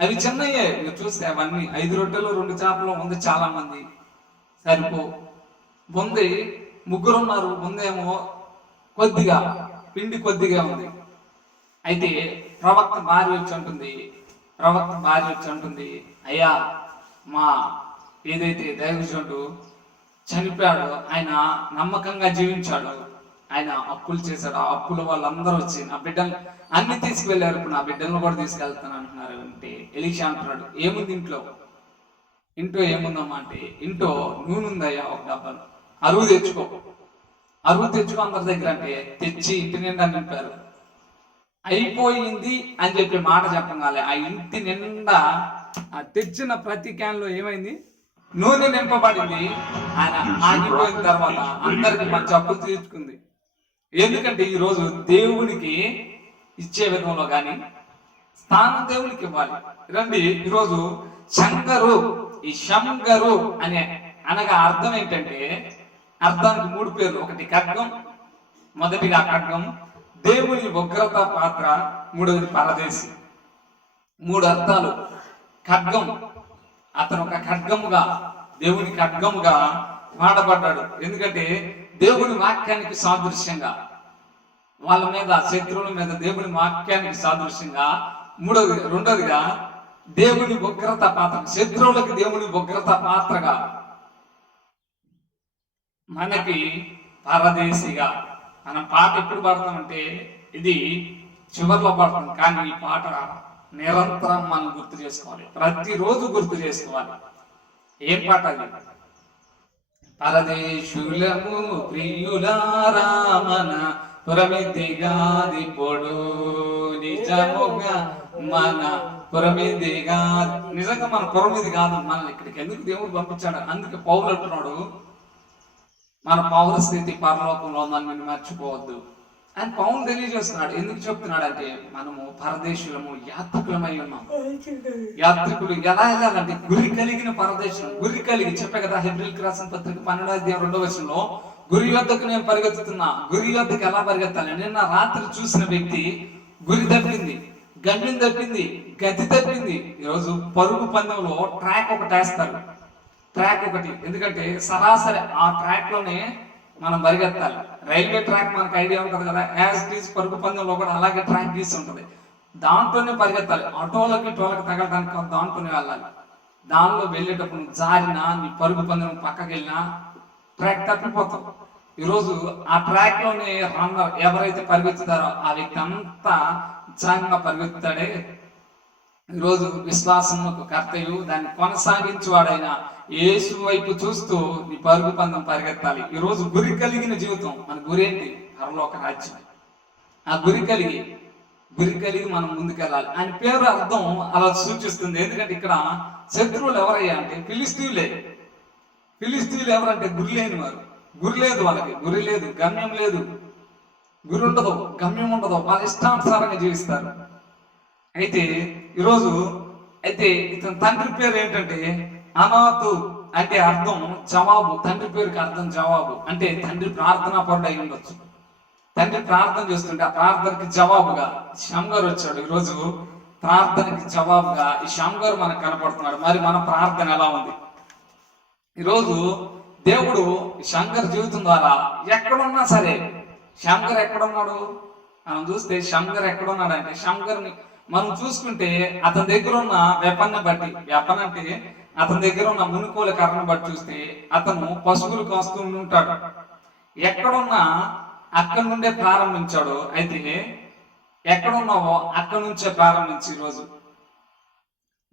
అవి చిన్నయ్యే. మీరు చూస్తే అవన్నీ 5 రొట్టెలు 2 చేపలు ఉంది, చాలా మంది సరిపో. బొంది ముగ్గురు ఉన్నారు, బొందేమో కొద్దిగా పిండి కొద్దిగా ఉంది. అయితే ప్రవక్త భార్య వచ్చి అంటుంది, అయ్యా మా ఏదైతే దైవజనుడు చనిపోయాడు, ఆయన నమ్మకంగా జీవించాడు, ఆయన అప్పులు చేశాడు, ఆ అప్పుల వాళ్ళందరూ వచ్చి నా బిడ్డలు అన్ని తీసుకువెళ్ళారు, ఇప్పుడు నా బిడ్డలను కూడా తీసుకెళ్తాను అంటున్నారు. అంటే ఎలీషా అంటున్నాడు, ఏముంది ఇంట్లో ఏముందమ్మా అంటే, ఇంట్లో నూనె ఉందయ్యా ఒక డబ్బాలు, అరువు తెచ్చుకో అందరి దగ్గర అంటే తెచ్చి ఇంటి నిండా నింపారు. అయిపోయింది అని చెప్పి మాట చెప్పగానే ఆ ఇంటి నిండా తెచ్చిన ప్రతి క్యాన్లో ఏమైంది, నూనె నింపబడింది. ఆయన ఆగిపోయిన తర్వాత అందరికి మంచి అప్పులు తీర్చుకుంది. ఎందుకంటే ఈరోజు దేవునికి ఇచ్చే విధంలో కానీ స్థానం దేవునికి ఇవ్వాలి. రండి, ఈరోజు ఈ శంగరు అనగా అర్థం ఏంటంటే, అర్థానికి 3 పేర్లు. ఒకటి ఖడ్గం, మొదటిగా ఖడ్గం, దేవుని ఉగ్రత పాత్ర, మూడవది పరదేశి. 3 అర్థాలు. ఖడ్గం, అతను ఒక ఖడ్గముగా, దేవుని ఖడ్గముగా వాడబడ్డాడు. ఎందుకంటే దేవుని వాక్యానికి సాదృశ్యంగా, వాళ్ళ మీద శత్రువుల మీద దేవుని వాక్యానికి సాదృశ్యంగా. రెండోదిగా దేవుని ఉగ్రత పాత్ర, శత్రువులకి దేవుని ఉగ్రత పాత్రగా, మనకి పరదేశిగా. మనం పాట ఎప్పుడు పాడతామంటే ఇది చివరిలో పాడతాం, కానీ ఈ పాట నిరంతరం మనం గుర్తు చేసుకోవాలి, ప్రతిరోజు గుర్తు చేసుకోవాలి. ఏం పాట అది? పరదేశులము ప్రియులారా మన పురమిదిగాది పొడు నిజముగా మన పురమిదిగా. నిజంగా మన పురమిది కాదు, మనల్ని ఇక్కడికి ఎందుకు దేవుడు పంపించాడు? అందుకే పౌలు అంటున్నాడు, మన పౌర స్థితి పరలోకంలో ఉందని మర్చిపోవద్దు అని పౌలు తెలియజేస్తున్నాడు. ఎందుకు చెప్తున్నాడు అంటే, మనము పరదేశులము, యాత్రికులమై ఉన్నాం. యాత్రికులు ఎలా వెళ్ళాలంటే గురి కలిగిన పరదేశం, గురి కలిగి చెప్పే కదా హెబ్రీయులకు రాసిన పత్రిక 12:2 గురి వద్దకు నేను పరిగెత్తుతున్నా. గురి వద్దకు ఎలా పరిగెత్తాలి? నిన్న రాత్రి చూసిన వ్యక్తి గురి తప్పింది, గమ్యం తప్పింది, గతి తప్పింది. ఈరోజు పరుగు పందెంలో ట్రాక్ ఒకటి వేస్తారు, ట్రాక్ ఒకటి. ఎందుకంటే సరాసరి ఆ ట్రాక్ లోనే మనం పరిగెత్తాలి. రైల్వే ట్రాక్ మనకు ఐడియా ఉంటుంది కదా, యాజ్ ఇట్ ఈజ్ పరుగు పందెంలో కూడా అలాగే ట్రాక్ గీసి ఉంటుంది, దాంట్లోనే పరిగెత్తాలి. ఆటోలకి టోలకి తగలడానికి దాంట్లోనే వెళ్ళాలి. దానిలో వెళ్ళేటప్పుడు జారినా, నీ పరుగు పందెం పక్కకి వెళ్ళినా ట్రాక్ తప్పిపోతాం. ఈరోజు ఆ ట్రాక్ లోనే రన్నర్ ఎవరైతే పరిగెత్తుతారో ఆ వ్యక్తి అంతా ఉత్సాహంగా పరిగెత్తుతాడే. ఈరోజు విశ్వాసముకు కర్తయు దాన్ని కొనసాగించువాడైన యేసు వైపు చూస్తూ నీ పరుగు పందెం పరిగెత్తాలి. ఈరోజు గురి కలిగిన జీవితం. మన గురి ఏంటి? పరలోక రాజ్యం. ఆ గురి కలిగి మనం ముందుకెళ్ళాలి. ఆయన పేరు అర్థం అలా సూచిస్తుంది. ఎందుకంటే ఇక్కడ శత్రువులు ఎవరయ్యా అంటే ఫిలిస్తీయులే. ఫిలిస్తీయులు ఎవరంటే గురి లేని వారు. గురి లేదు వాళ్ళకి, గురి లేదు, గమ్యం లేదు. గురి ఉండదు, గమ్యం ఉండదు, వాళ్ళ ఇష్టానుసారంగా జీవిస్తారు. అయితే ఈరోజు ఇతని తండ్రి పేరు ఏంటంటే అనాథు, అంటే అర్థం జవాబు. తండ్రి పేరుకి అర్థం జవాబు, అంటే తండ్రి ప్రార్థనా పరుడు అయి ఉండొచ్చు. తండ్రి ప్రార్థన చేస్తుంటే ఆ ప్రార్థనకి జవాబుగా శంగర్ వచ్చాడు. ఈరోజు ప్రార్థనకి జవాబుగా ఈ శంగర్ మనకు కనపడుతున్నాడు. మరి మన ప్రార్థన ఎలా ఉంది? ఈరోజు దేవుడు శంకర్ జీవితం ద్వారా ఎక్కడున్నా సరే, శంకర్ ఎక్కడున్నాడు మనం చూస్తే, శంకర్ ఎక్కడున్నాడు అంటే, శంకర్ని మనం చూసుకుంటే అతని దగ్గర ఉన్న వెపన్ని బట్టి, వెపన్ అంటే అతని దగ్గర ఉన్న మునుకోల కర్రను బట్టి చూస్తే అతను పశువులు కాస్తూ ఉంటాడు. ఎక్కడున్నా అక్కడి నుండే ప్రారంభించాడు. అయితే ఎక్కడున్నావో అక్కడి నుంచే ప్రారంభించి ఈరోజు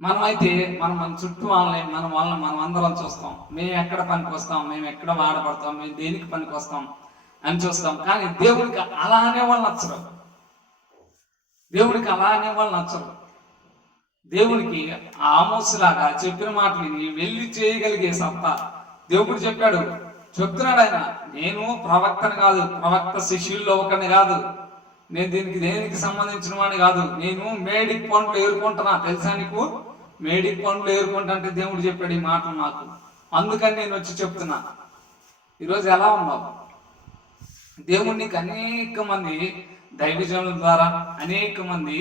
మన చుట్టూ వాళ్ళని మనం అందరం చూస్తాం. మేము ఎక్కడ పనికి వస్తాం, మేము ఎక్కడ వాడబడతాం, మేము దేనికి పనికి వస్తాం అని చూస్తాం. కానీ దేవుడికి అలా అనేవాళ్ళు నచ్చరు. దేవుడికి ఆమోసులాగా చెప్పిన మాట విని వెళ్ళి చేయగలిగే సత్తా దేవుడు చెప్తున్నాడు. ఆయన నేను ప్రవక్తను కాదు, ప్రవక్త శిష్యుల్లో ఒకరిని కాదు, నేను దేనికి సంబంధించిన వాడిని కాదు, నేను మేడికి పండ్లు ఏరుకుంటున్నా. తెలుసా నీకు? మేడికి పండ్లు ఏరుకుంటా అంటే దేవుడు చెప్పాడు ఈ మాటలు నాకు. అందుకని నేను వచ్చి చెప్తున్నా. ఈరోజు ఎలా ఉన్నావు? దేవుడు నీకు అనేక మంది దైవజనుల ద్వారా, అనేక మంది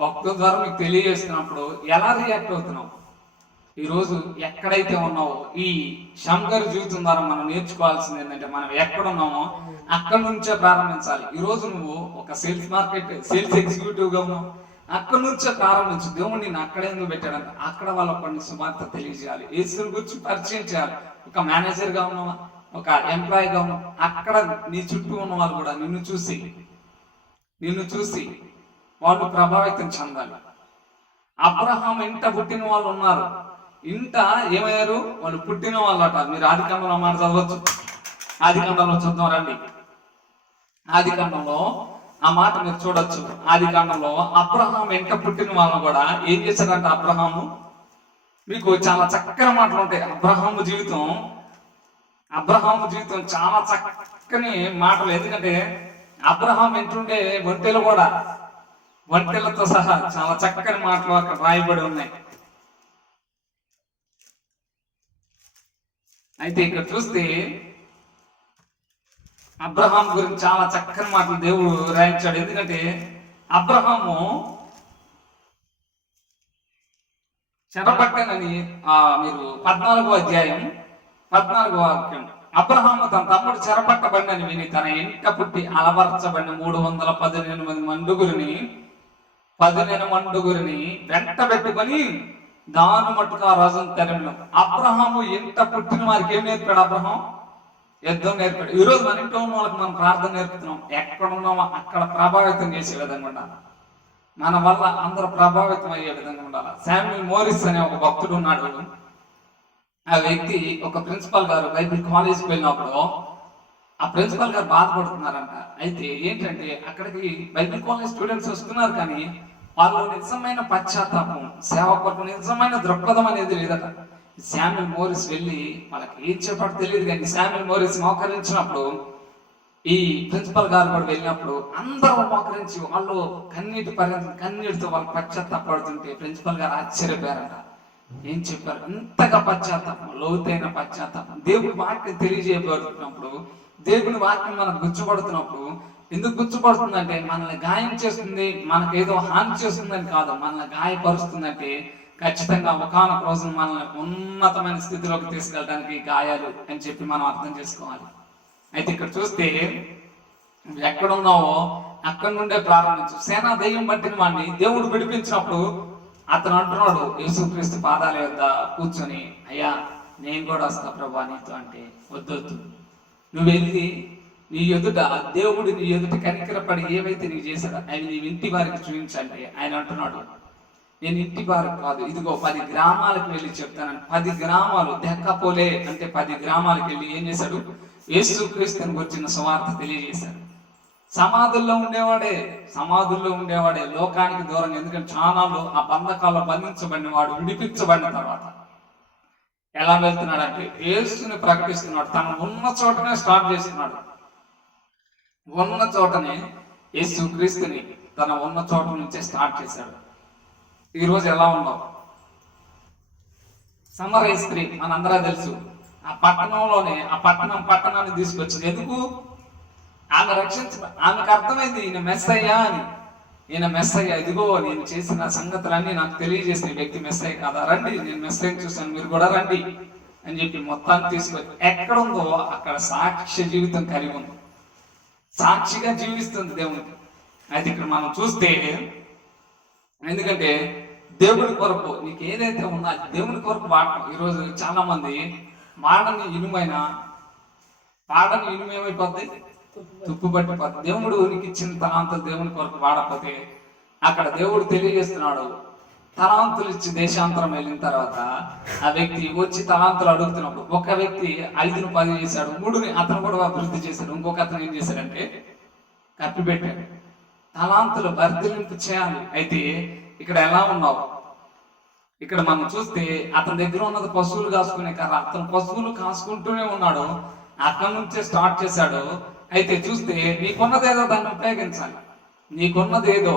భక్తుల ద్వారా మీకు తెలియజేస్తున్నప్పుడు ఎలా రియాక్ట్ అవుతున్నావు? ఈరోజు ఎక్కడైతే ఉన్నావో ఈ శంకర్ జీవితం ద్వారా మనం నేర్చుకోవాల్సింది ఏంటంటే మనం ఎక్కడున్నామో అక్కడ నుంచే ప్రారంభించాలి. ఈరోజు నువ్వు ఒక సేల్స్ ఎగ్జిక్యూటివ్ గా ఉన్నావు, అక్కడ నుంచే ప్రారంభించు. దేవుడు నేను అక్కడ ఎందుకు పెట్టాడంటే అక్కడ వాళ్ళ కొన్ని సువార్త తెలియజేయాలి, యేసుని గురించి పరిచయం చేయాలి. ఒక మేనేజర్ గా ఉన్నావా, ఒక ఎంప్లాయీగా ఉన్నావు, అక్కడ నీ చుట్టూ ఉన్న వాళ్ళు కూడా నిన్ను చూసి వాళ్ళు ప్రభావితం చెందాలి. అబ్రహాం ఇంట పుట్టిన వాళ్ళు ఉన్నారు, ఇంట ఏమయ్యారు, వాళ్ళు పుట్టిన వాళ్ళట. మీరు ఆదికాండంలో మాట చదవచ్చు, ఆదికాండంలో చూద్దాం రండి. ఆదికాండంలో ఆ మాట మీరు చూడొచ్చు. ఆదికాండంలో అబ్రహాం ఇంట పుట్టిన వాళ్ళను కూడా ఏం చేశారంట అబ్రహాము. మీకు చాలా చక్కని మాటలు ఉంటాయి. అబ్రహాము జీవితం చాలా చక్కని మాటలు. ఎందుకంటే అబ్రహాం ఎంటుండే ఒంటెలతో సహా చాలా చక్కని మాటలు అక్కడ రాయబడి ఉన్నాయి. అయితే ఇక్కడ చూస్తే అబ్రహాం గురించి చాలా చక్కని మాటలు దేవుడు రాయించాడు. ఎందుకంటే అబ్రహాము చెరపట్టనని మీరు 14వ అధ్యాయం 14వ వాక్యం, అబ్రహాము తన తమ్ముడు చెరపట్టబడినని విని తన ఇంట పుట్టి అలవర్చబడిన 318 మండుగురిని వెంట పెట్టుకొని దాని మట్టుకు ఆ రాజును తరిమిన. అబ్రహాము ఇంట పుట్టిన వారికి ఏం నేర్పాడు? అబ్రహాం యుద్ధం నేర్పాడు. ఈరోజు మన ఇంట్లో ఉన్న వాళ్ళకి మనం ప్రార్థన నేర్పుతున్నాం. ఎక్కడ ఉన్నామో అక్కడ ప్రభావితం చేసే విధంగా ఉండాలి. మన వల్ల అందరూ ప్రభావితం అయ్యే విధంగా ఉండాలి. శామ్యూల్ మోరిస్ అనే ఒక భక్తుడు ఉన్నాడు. ఆ వ్యక్తి ఒక ప్రిన్సిపాల్ గారు బైబిల్ కాలేజీకి వెళ్ళినప్పుడు ఆ ప్రిన్సిపాల్ గారు బాధపడుతున్నారంట. అయితే ఏంటంటే అక్కడికి బైబిల్ కాలేజ్ స్టూడెంట్స్ వస్తున్నారు, కానీ వాళ్ళు నిజమైన పశ్చాత్తాపం, సేవ కొరకు నిజమైన దృక్పథం అనేది లేదట. శామ్యూల్ మోరిస్ వెళ్ళి వాళ్ళకి ఏం చెప్పాడు తెలియదు, కానీ శామ్యూల్ మోరిస్ మోకరించినప్పుడు ఈ ప్రిన్సిపల్ గారు కూడా వెళ్ళినప్పుడు అందరూ మోకరించి వాళ్ళు కన్నీటితో వాళ్ళు పశ్చాత్తాపడుతుంటే ప్రిన్సిపల్ గారు ఆశ్చర్యపోయారంట. ఏం చెప్పారు? ఇంతగా పశ్చాత్తాపం, లోతైన పశ్చాత్తాపం. దేవుడి వాక్యం తెలియజేయబడుతున్నప్పుడు, దేవుని వాక్యం మనకు గుర్తుపడుతున్నప్పుడు, ఎందుకు గుర్తుపడుతుందంటే మనల్ని గాయం చేస్తుంది, మనకు ఏదో హాని చేస్తుందని కాదు, మనల్ని గాయపరుస్తుందంటే ఖచ్చితంగా ఒకానొక రోజు మనల్ని ఉన్నతమైన స్థితిలోకి తీసుకెళ్ళడానికి గాయాలు అని చెప్పి మనం అర్థం చేసుకోవాలి. అయితే ఇక్కడ చూస్తే ఎక్కడున్నావో అక్కడి నుండే ప్రారంభించు. సేనా దెయ్యం పట్టిన వాడిని దేవుడు విడిపించినప్పుడు అతను అంటున్నాడు యేసుక్రీస్తు పాదాల యొద్ద కూర్చొని, అయ్యా నేను కూడా వస్తా ప్రభా నీతో అంటే, వద్దొద్దు, నువ్వు వెళ్ళి నీ ఎదుట దేవుడు నీ ఎదుట కనికరపడి ఏవైతే నీకు చేశాడో అవి నీ ఇంటి వారికి చూపించండి. ఆయన అంటున్నాడు, నేను ఇంటి వారికి కాదు, ఇదిగో 10 గ్రామాలకు వెళ్ళి చెప్తానని. 10 గ్రామాలు దెక్కపోలే అంటే 10 గ్రామాలకు వెళ్ళి ఏం చేశాడు? యేసుక్రీస్తుని గురించిన సువార్త తెలియజేశాడు. సమాధుల్లో ఉండేవాడే లోకానికి దూరంగా. ఎందుకంటే చానాలు ఆ బంధకాల్లో బంధించబడిన వాడు విడిపించబడిన తర్వాత ఎలా వెళ్తున్నాడు అంటే యేసుని ప్రకటిస్తున్నాడు. తను ఉన్న చోటనే స్టార్ట్ చేస్తున్నాడు. ఉన్న చోటనే యేసుక్రీస్తుని తన ఉన్న చోట నుంచే స్టార్ట్ చేశాడు. ఈరోజు ఎలా ఉన్నావు? సమరయ స్త్రీ మనందరూ తెలుసు. ఆ పట్టణాన్ని తీసుకొచ్చింది ఎందుకు? ఆమెకు అర్థమైంది ఈయన మెస్సయ్య అని. ఈయన మెస్సయ్య, ఇదిగో నేను చేసిన సంగతులన్నీ నాకు తెలియజేసిన వ్యక్తి మెస్సయ్య కాదా, రండి నేను మెస్సయ్యని చూశాను, మీరు కూడా రండి అని చెప్పి మొత్తాన్ని తీసుకొచ్చి ఎక్కడుందో అక్కడ సాక్ష్య జీవితం కలిగి ఉంది, సాక్షిగా జీవిస్తుంది దేవునికి. అయితే ఇక్కడ మనం చూస్తే, ఎందుకంటే దేవుని కొరకు నీకు ఏదైతే ఉన్నా దేవుని కొరకు వాడటం. ఈరోజు చాలా మంది పాడని ఇనుమేమైపోద్ది, తుప్పు పట్టిపోద్ది. దేవుడు నీకు ఇచ్చిన తలాంతులు దేవుని కొరకు వాడకపోతే అక్కడ దేవుడు తెలియజేస్తున్నాడు. తలాంతులు ఇచ్చి దేశాంతరం వెళ్ళిన తర్వాత ఆ వ్యక్తి వచ్చి తలాంతులు అడుగుతున్నప్పుడు ఒక వ్యక్తి 5ను 10 చేశాడు, 3ని అతను కూడా అభివృద్ధి చేశాడు, ఇంకొక అతను ఏం చేశాడంటే కప్పిపెట్టాడు. తలాంతులు వర్ధిలింపు చేయాలి. అయితే ఇక్కడ ఎలా ఉన్నావు? ఇక్కడ మనం చూస్తే అతని దగ్గర ఉన్నది పశువులు కాసుకునే కర్ర. అతను పశువులు కాసుకుంటూనే ఉన్నాడు, అక్కడి నుంచే స్టార్ట్ చేశాడు. అయితే చూస్తే నీకున్నదేదో దాన్ని ఉపయోగించాలి, నీకున్నదేదో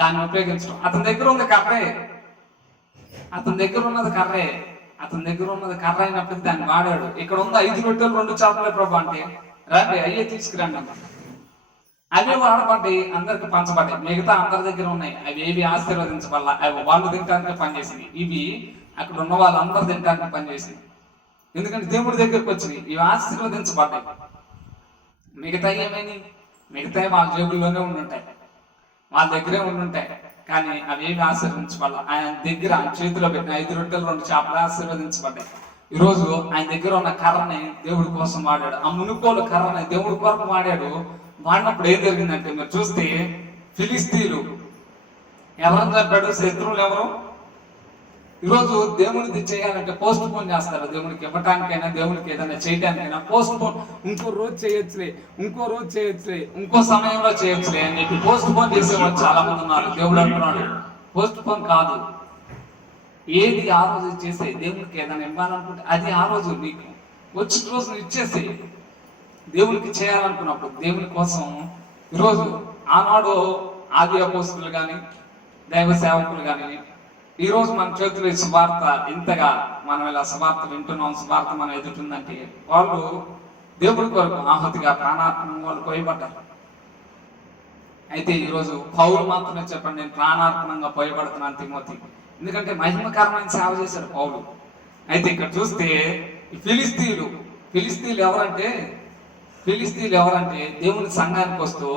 దాన్ని ఉపయోగించడం. అతని దగ్గర ఉన్నది కర్రే, అతని దగ్గర ఉన్నది కర్ర అయినప్పటికీ దాన్ని వాడాడు. ఇక్కడ ఉంది 5 రొట్టెలు 2 చేపలే ప్రభు అంటే, రండి అయ్యే తీసుకురండి అన్న. అవి వాడబడ్డాయి, అందరికి పంచబడ్డాయి. మిగతా అందరి దగ్గర ఉన్నాయి, అవి ఏవి ఆశీర్వదించబడాల, అవి వాళ్ళు తినడానికి పనిచేసినాయి. ఇవి అక్కడ ఉన్న వాళ్ళందరూ తినడానికి పనిచేసింది. ఎందుకంటే దేవుడి దగ్గరికి వచ్చినాయి, ఇవి ఆశీర్వదించబడ్డాయి. మిగతా ఏమైనా మిగతా వాళ్ళ జేబుల్లోనే ఉండుంటాయి, వాళ్ళ దగ్గరే ఉండుంటాయి, కానీ అవి ఏమి ఆశీర్వదించబడ్డా. ఆయన దగ్గర ఆయన చేతిలో పెట్టిన 5 రొట్టెలు 2 చేపలు ఆశీర్వదించబడ్డాయి. ఈరోజు ఆయన దగ్గర ఉన్న కర్రని దేవుడి కోసం వాడాడు. ఆ మునుకోలు కర్రని దేవుడి కొరకు వాడాడు. వాడినప్పుడు ఏం జరిగిందంటే, మీరు చూస్తే ఫిలిస్తీన్లు ఎవరని చెప్పాడు? శత్రువులు ఎవరు? ఈరోజు దేవునికి చేయాలంటే పోస్ట్ పోన్ చేస్తారు. దేవునికి ఇవ్వటానికైనా, దేవునికి ఏదైనా చేయడానికైనా పోస్ట్ పోన్, ఇంకో రోజు చేయొచ్చులే, ఇంకో రోజు చేయొచ్చులే, ఇంకో సమయంలో చేయొచ్చులే అని చెప్పి పోస్ట్ పోన్ చేసేవాళ్ళు చాలా మంది ఉన్నారు. దేవుడు అంటున్నాడు, పోస్ట్ పోన్ కాదు, ఏది ఆ రోజు ఇచ్చేసే. దేవునికి ఏదైనా ఇవ్వాలనుకుంటే అది ఆ రోజు నీకు వచ్చిన రోజు నువ్వు ఇచ్చేసే. దేవునికి చేయాలనుకున్నప్పుడు దేవుని కోసం. ఈరోజు ఆనాడు ఆది అపోస్తులు కానీ, దైవ సేవకులు కానీ, ఈరోజు మన చేతులు సువార్త ఇంతగా మనం ఇలా సువార్త వింటున్నాం, సువార్త మనం ఎదుగుతుందంటే వాళ్ళు దేవుడి కొరకు ఆహుతిగా ప్రాణార్పణంగా వాళ్ళు పోయబడ్డారు. అయితే ఈరోజు పౌలు మాత్రమే చెప్పండి, నేను ప్రాణార్పణంగా పోయబడుతున్నాను తిమోతి. ఎందుకంటే మహిమకరమైన సేవ చేశాడు పౌలు. అయితే ఇక్కడ చూస్తే ఫిలిస్తీన్లు ఎవరంటే దేవుని సంఘానికి వస్తూ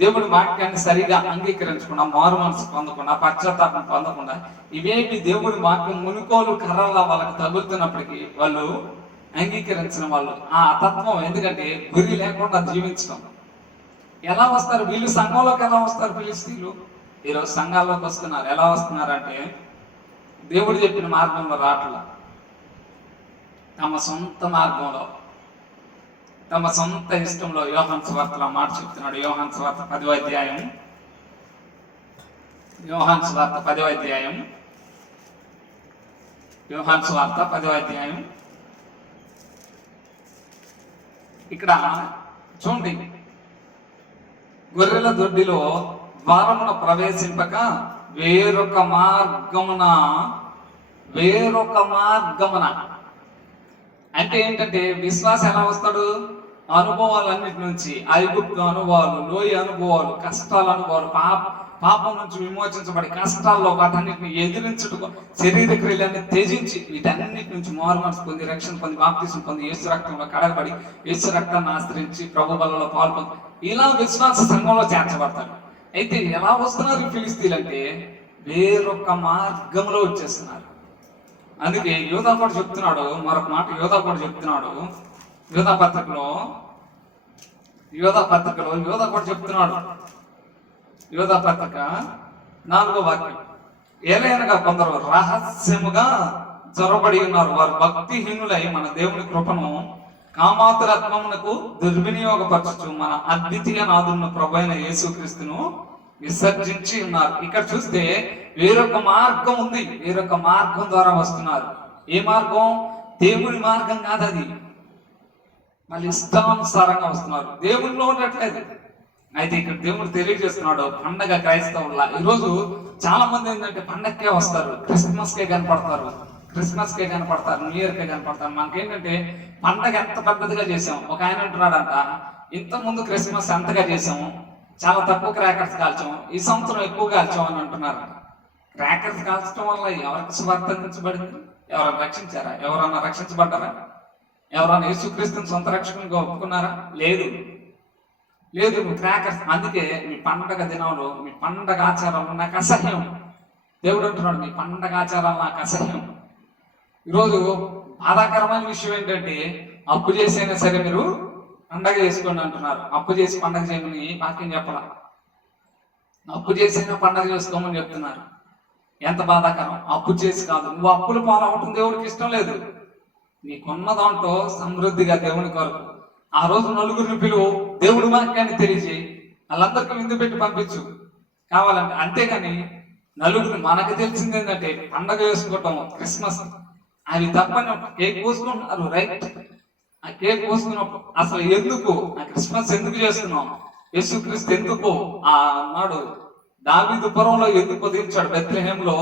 దేవుడి వాక్యాన్ని సరిగా అంగీకరించకుండా, మారు మనసు పొందకుండా, పశ్చాత్తాపం పొందకుండా, ఇవేమి దేవుడి వాక్యం మునుకోలు కర్రలా వాళ్ళకి తగులుతున్నప్పటికీ వాళ్ళు అంగీకరించిన వాళ్ళు. ఆ తత్వం ఎందుకంటే గురి లేకుండా జీవించడం. ఎలా వస్తారు వీళ్ళు? సంఘంలోకి ఎలా వస్తారు ఫిలిస్తీన్లు? ఈరోజు సంఘాల్లోకి వస్తున్నారు. ఎలా వస్తున్నారంటే దేవుడు చెప్పిన మార్గంలో రావట్లా, తమ సొంత మార్గంలో, తమ సొంత ఇష్టంలో. యోహాను సువార్తలో మాట చెప్తున్నాడు. యోహాను సువార్త 10వ అధ్యాయం, యోహాను సువార్త 10వ అధ్యాయం, యోహాను సువార్త 10వ అధ్యాయం. ఇక్కడ చూడండి, గొర్రెల దొడ్డిలో ద్వారమున ప్రవేశింపక వేరొక మార్గమున అంటే ఏంటంటే, విశ్వాసం ఎలా వస్తాడు? అనుభవాలన్నిటి నుంచి, ఐగుప్తు అనుభవాలు, లోయ అనుభవాలు, కష్టాల అనుభవాలు, పాపం నుంచి విమోచించబడి కష్టాల్లో వాటన్నిటిని ఎదిరించుటకు శరీర క్రియలన్నీ త్యజించి వీటన్నిటి నుంచి మారు మనసు పొంది, రక్షణ పొంది, బాప్తిసం పొంది, యేసు రక్తంలో కడగబడి, యేసు రక్తాన్ని ఆశ్రయించి ప్రభు బలలో పాల్పొంది ఇలా విశ్వాస సంఘంలో చేర్చబడతాడు. అయితే ఎలా వస్తున్నారు ఫిలిస్తీన్లు అంటే వేరొక మార్గంలో వచ్చేస్తున్నారు. అందుకే యోధా కూడా చెప్తున్నాడు, మరొక మాట యోధా కూడా చెప్తున్నాడు. యోధా పత్రికలో యోధా కూడా చెప్తున్నాడు. యోధా పత్రిక 4వ వాక్యం, ఏలైనగా కొందరు రహస్యముగా జొరబడి ఉన్నారు, వారు భక్తిహీనులై మన దేవుని కృపను కామాతురత్వమునకు దుర్వినియోగపరచు మన అద్వితీయ నాథుని ప్రభువైన యేసుక్రీస్తును విసర్జించి ఉన్నారు. ఇక్కడ చూస్తే వేరొక మార్గం ఉంది, వేరొక మార్గం ద్వారా వస్తున్నారు. ఏ మార్గం? దేవుని మార్గం కాదు అది, మళ్ళీ ఇష్టానుసారంగా వస్తున్నారు, దేవునిలో ఉండట్లేదు. అయితే ఇక్కడ దేవుడు తెలియజేస్తున్నాడు, పండగ క్రైస్తవుల్లా. ఈరోజు చాలా మంది ఏంటంటే పండగకే వస్తారు, క్రిస్మస్కే కనపడతారు, న్యూ ఇయర్కే కనపడతారు. మనకేంటంటే పండగ ఎంత పెద్దదిగా చేసాం. ఒక ఆయన అంటున్నాడంట, ఇంత ముందు క్రిస్మస్ ఎంతగా చేసాము, చాలా తక్కువ క్రాకర్స్ కాల్చాం, ఈ సంవత్సరం ఎక్కువ కాల్చాం అని అంటున్నారు. క్రాకర్స్ కాల్చడం వల్ల ఎవరికి సువార్త అందించబడింది? ఎవరైనా రక్షించారా? ఎవరన్నా రక్షించబడ్డారా? ఎవరన్నా యేసుక్రీస్తుని సొంత రక్షకునిగా ఒప్పుకున్నారా? లేదు. నువ్వు క్రాకర్స్. అందుకే మీ పండగ దినాలు, మీ పండగ ఆచారాలు నాకు అసహ్యం. దేవుడు అంటున్నాడు, మీ పండగ ఆచారాలు నాకు అసహ్యం. ఈరోజు బాధాకరమైన విషయం ఏంటంటే, అప్పు చేసైనా సరే మీరు పండగ చేసుకోండి అంటున్నారు. అప్పు చేసి పండగ చేయమని వాక్యం చెప్పాల, అప్పు చేసైనా పండగ చేసుకోమని చెప్తున్నారు. ఎంత బాధాకరం! అప్పు చేసి కాదు, నువ్వు అప్పులు పాలవటం దేవుడికి ఇష్టం లేదు. నీకున్న దాంట్లో సమృద్ధిగా దేవుని కొరకు ఆ రోజు నలుగురిని పిలువు, దేవుడి వాక్యాన్ని తెలియజేయి, వాళ్ళందరికీ విందు పెట్టి పంపించు కావాలంటే. అంతేగాని నలుగురిని, మనకు తెలిసింది ఏంటంటే పండగ వేసుకోవటం, క్రిస్మస్ అవి తప్పని కేక్ కోసుకుంటున్నారు. రైట్, ఆ కేక్ కోసుకున్నప్పుడు అసలు ఎందుకు ఆ క్రిస్మస్ ఎందుకు చేస్తున్నాం? యేసుక్రీస్తు ఎందుకు ఆ నాడు దావీదు పురంలో ఎందుకు ఉదయించాడు? బెత్లెహేంలో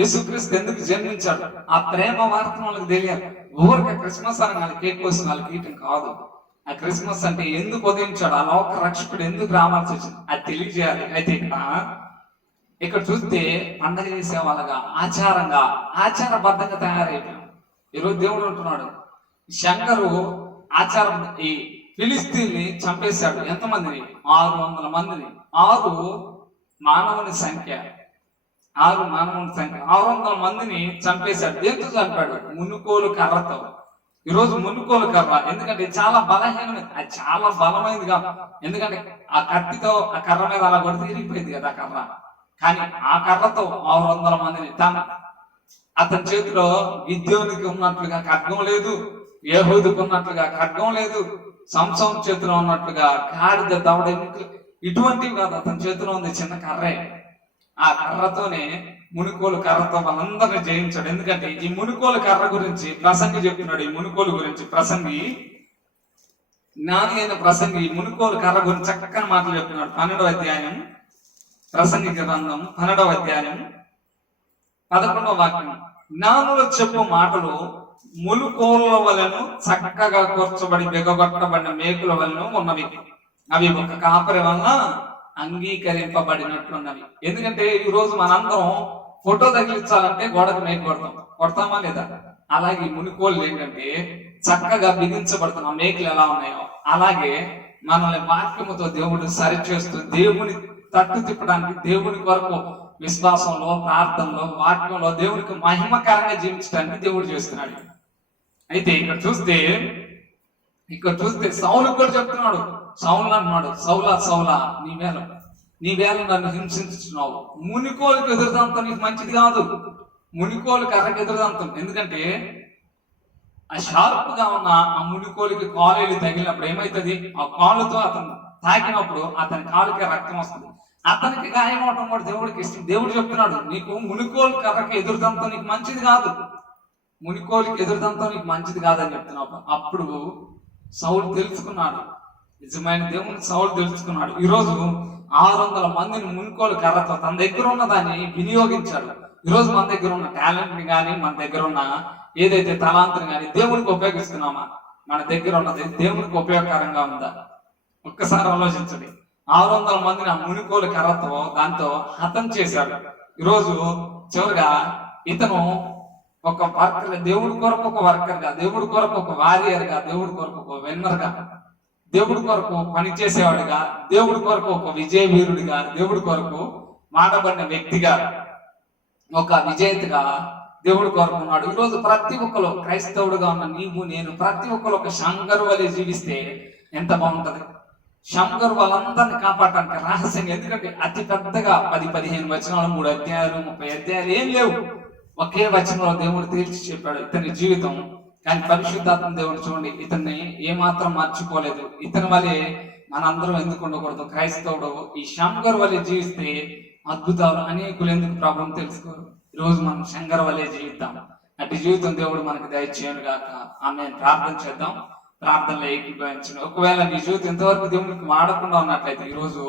యేసుక్రీస్తు ఎందుకు జన్మించాడు? ఆ ప్రేమ వార్త వాళ్ళకి తెలియాలి. ఊరికి క్రిస్మస్ అని వాళ్ళకి కేక్ కోసి వాళ్ళకి ఈయటం కాదు. ఆ క్రిస్మస్ అంటే ఎందుకు ఉదయించాడు, ఆ లోక రక్షకుడు ఎందుకు రావాల్సి వచ్చింది, అది తెలియజేయాలి. అయితే ఇక్కడ ఇక్కడ చూస్తే పండగ చేసే వాళ్ళగా ఆచారబద్ధంగా తయారైపోయాం. ఈరోజు దేవుడు అంటున్నాడు, శంకరు ఆచారం ఈ ఫిలిస్తీన్ని చంపేశాడు. ఎంతమందిని? 600 మందిని. 6 మానవుని సంఖ్య 600 మందిని చంపేశాడు. దేంతో చంపాడు? మునుకోలు కర్రతో. ఈరోజు మునుకోలు కర్ర ఎందుకంటే చాలా బలహీనమైంది, అది చాలా బలమైంది కాదు. ఎందుకంటే ఆ కత్తితో ఆ కర్ర మీద అలా కొడితే తిరిగిపోయింది కదా ఆ కర్ర. కానీ ఆ కర్రతో 600 మందిని అతని చేతిలో గిద్యోనికి ఉన్నట్లుగా ఖడ్గం లేదు, యెహూదుకు ఉన్నట్లుగా ఖడ్గం లేదు, సంసోను చేతిలో ఉన్నట్లుగా గాడిద దవడ ఇటువంటివి కాదు. అతని చేతిలో ఉంది చిన్న కర్రే. ఆ కర్రతోనే మునుకోలు కర్రతో వాళ్ళందరినీ జయించాడు. ఎందుకంటే ఈ మునుకోలు కర్ర గురించి ప్రసంగి చెప్తున్నాడు. ఈ మునుకోలు గురించి జ్ఞాని అయిన ప్రసంగి మునుకోలు కర్ర గురించి చక్కని మాటలు చెప్తున్నాడు. 12వ అధ్యాయం, ప్రసంగి గ్రంథం 12వ అధ్యాయం 11వ వాక్యం. జ్ఞానులు చెప్పు మాటలు ములుకోల వలెను చక్కగా కూర్చబడి బిగగొట్టబడిన మేకుల వలన ఉన్నవి. అవి ఒక కాపరి వలన అంగీకరింపబడినట్లున్నవి. ఎందుకంటే ఈ రోజు మనందరం ఫోటో తగిలించాలంటే గోడకు మేకు కొడతామా లేదా? అలాగే మునికోళ్ళు ఏంటంటే చక్కగా బిగించబడుతున్న మేకులు ఎలా ఉన్నాయో అలాగే మనల్ని వాక్యముతో దేవుడు సరిచేస్తూ దేవుని తట్టు తిప్పడానికి, దేవుని కొరకు విశ్వాసంలో, ప్రార్థనలో, వాక్యంలో దేవునికి మహిమకరంగా జీవించడానికి దేవుడు చేస్తున్నాడు. అయితే ఇక్కడ చూస్తే సౌలు కూడా చెప్తున్నాడు. సౌలు అంటున్నాడు, సౌలా నీ వేళ నన్ను హింసించున్నావు. మునికోలుకి ఎదురుదంతం నీకు మంచిది కాదు. మునికోలు కర్రకి ఎదురుదంతం. ఎందుకంటే ఆ షార్ప్ గా ఉన్న ఆ మునికోలికి కాలేలు తగిలినప్పుడు ఏమైతుంది? ఆ కాలుతో అతను తాకినప్పుడు అతని కాలుకి రక్తం వస్తుంది. అతనికి గాయం అవటం కూడా దేవుడికి ఇష్టం. దేవుడు చెప్తున్నాడు, నీకు మునికోలు కర్రకి ఎదురుదంతం నీకు మంచిది కాదు, మునికోలికి ఎదురుదంతం నీకు మంచిది కాదని చెప్తున్నావు. అప్పుడు సౌలు తెలుసుకున్నాడు, నిజమైన దేవుని సౌలు తెలుసుకున్నాడు. ఈరోజు 600 మందిని మునికోలు కర్రతో తన దగ్గర ఉన్న దాన్ని వినియోగించాడు. ఈరోజు మన దగ్గర ఉన్న టాలెంట్ ని కానీ, మన దగ్గర ఉన్న ఏదైతే తలాంతుని కానీ దేవునికి ఉపయోగిస్తున్నామా? మన దగ్గర ఉన్నది దేవునికి ఉపయోగకరంగా ఉందా? ఒక్కసారి ఆలోచించండి. 600 మందిని ఆ మునికోలు కర్రతో దాంతో హతం చేశాడు. ఈరోజు చివరిగా ఇతను ఒక వర్కర్, దేవుడి కొరకు ఒక వర్కర్ గా, దేవుడి కొరకు ఒక వారియర్ గా, దేవుడి కొరకు ఒక విన్నర్ గా, దేవుడి కొరకు పనిచేసేవాడిగా, దేవుడి కొరకు ఒక విజయ వీరుడిగా, దేవుడి కొరకు మాటబడిన వ్యక్తిగా, ఒక విజేతగా దేవుడి కొరకు ఉన్నాడు. ఈరోజు ప్రతి ఒక్కరు క్రైస్తవుడుగా ఉన్న నీవు నేను ప్రతి ఒక్కరు ఒక శంకరు వలె జీవిస్తే ఎంత బాగుంటది. శంకరు వాళ్ళందరినీ కాపాడటానికి రహస్యం. ఎందుకంటే అతి పెద్దగా 10-15 వచనాలు, 3 అధ్యాయాలు, 30 అధ్యాయాలు ఏం లేవు. ఒకే వచనంలో దేవుడు తేల్చి చెప్పాడు ఇతని జీవితం. కానీ పరిశుద్ధాత్మ దేవుడు చూడండి, ఇతన్ని ఏమాత్రం మర్చిపోలేదు. ఇతని వలె మనందరం ఎందుకు ఉండకూడదు? క్రైస్తవుడు ఈ శంకర్ వలె జీవిస్తే అద్భుతాలు అనేకులు ఎందుకు ప్రభుత్వం తెలుసుకోరు? ఈరోజు మనం శంకర్ వలె జీవిద్దాం. అటు జీవితం దేవుడు మనకు దయచేయను గాక. ఆమె ప్రార్థన చేద్దాం. ప్రార్థనలో ఏకీభవించండి. ఒకవేళ నీ జీవితం ఇంతవరకు దేవునికి వాడకుండా ఉన్నట్లయితే ఈరోజు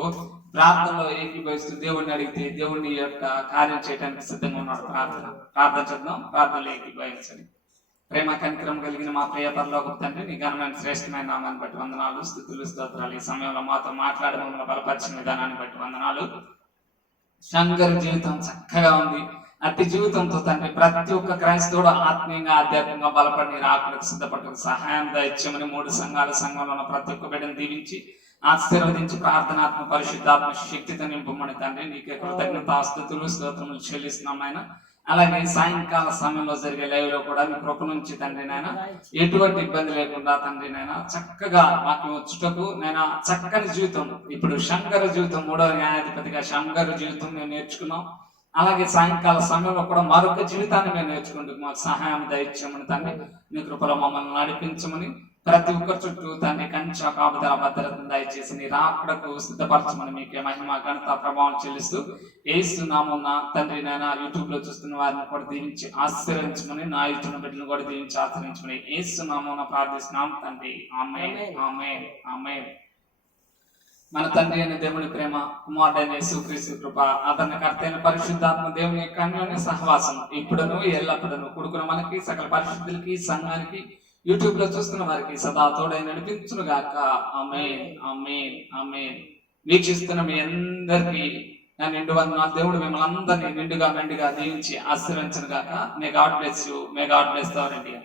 ప్రార్థనలో ఏకీభవిస్తూ దేవుడిని అడిగితే దేవుడిని యొక్క కార్యం చేయడానికి సిద్ధంగా ఉన్నాడు. ప్రార్థన చేద్దాం. ప్రార్థనలో ఏకీభవించండి. ప్రేమ కనికరం కలిగిన మా ప్రియ పరలోకపు తండ్రి, నీ ఘనమైన శ్రేష్టమైన నామాన్ని బట్టి వందనాలు, స్తుతులు, స్తోత్రాలు. ఈ సమయంలో మాతో మాట్లాడి మమ్మల్ని బలపరిచిన విధానాన్ని బట్టి వందనాలు. శంకర్ జీవితం చక్కగా ఉంది. అట్టి జీవితంతో తండ్రి ప్రతి ఒక్క క్రైస్తవుడు ఆత్మీయంగా, ఆధ్యాత్మికంగా బలపడి రాకడానికి సిద్ధపడటకు సహాయం దయచేయమని 3 సంఘంలో ఉన్న ప్రతి ఒక్క బిడ్డను దీవించి ఆశీర్వదించి ప్రార్థనాత్మ పరిశుద్ధాత్మ శక్తితో నింపమని తండ్రి నీకే కృతజ్ఞత స్తుతులు స్తోత్రములు చెల్లిస్తున్నాం ఆయన. అలాగే సాయంకాల సమయంలో జరిగే లైవ్ లో కూడా మీ కృప నుంచి తండ్రి నాయన ఎటువంటి ఇబ్బంది లేకుండా తండ్రి నాయన చక్కగా మాకు వచ్చుటకు నేను చక్కని జీవితం, ఇప్పుడు శంకర్ జీవితం 3వ న్యాయాధిపతిగా శంకర్ జీవితం మేము నేర్చుకున్నాం. అలాగే సాయంకాల సమయంలో కూడా మరొక జీవితాన్ని మేము నేర్చుకుంటూ మాకు సహాయం దయచేయమని తండ్రి మీ కృపలో మమ్మల్ని నడిపించమని, ప్రతి ఒక్కరి చుట్టూ తండ్రి కంచె కాపుదల భద్రతను దయచేసి నీ రాకడకు సిద్ధపరచమని మీకే మహిమ ఘనత ప్రభావం చెల్లిస్తూ ఏస్తున్నామున్న తండ్రి నాయన యూట్యూబ్ లో చూస్తున్న వారిని కూడా దీవించి ఆశీర్వదించమని, నా ఇచ్చిన బిడ్డను కూడా దీవించి ఆశ్రయించమని ఏస్తున్నామున్న ప్రార్థిస్తున్నాం తండ్రి. ఆమేన్, ఆమేన్, ఆమేన్. మన తండ్రి అయిన దేవుని ప్రేమ, కుమారుడైన యేసుక్రీస్తు కృప, ఆదరణకర్తైన పరిశుద్ధాత్మ దేవుని యొక్క అన్యోన్య సహవాసం ఇప్పుడును ఎల్లప్పుడూ కూడుకున్న మనకి, సకల పరిశుద్ధులకి, సంఘానికి, యూట్యూబ్ లో చూస్తున్న వారికి సదా తోడై నడిపించును గాక. ఆమేన్, ఆమేన్, ఆమేన్. వీక్షిస్తున్న మీ అందరికీ నా నిండు వందనాలు. దేవుడు మిమ్మల్ని అందరినీ నిండుగా మెండుగా దీవించి ఆశీర్వదించును గాక. May God bless you. May God bless our India.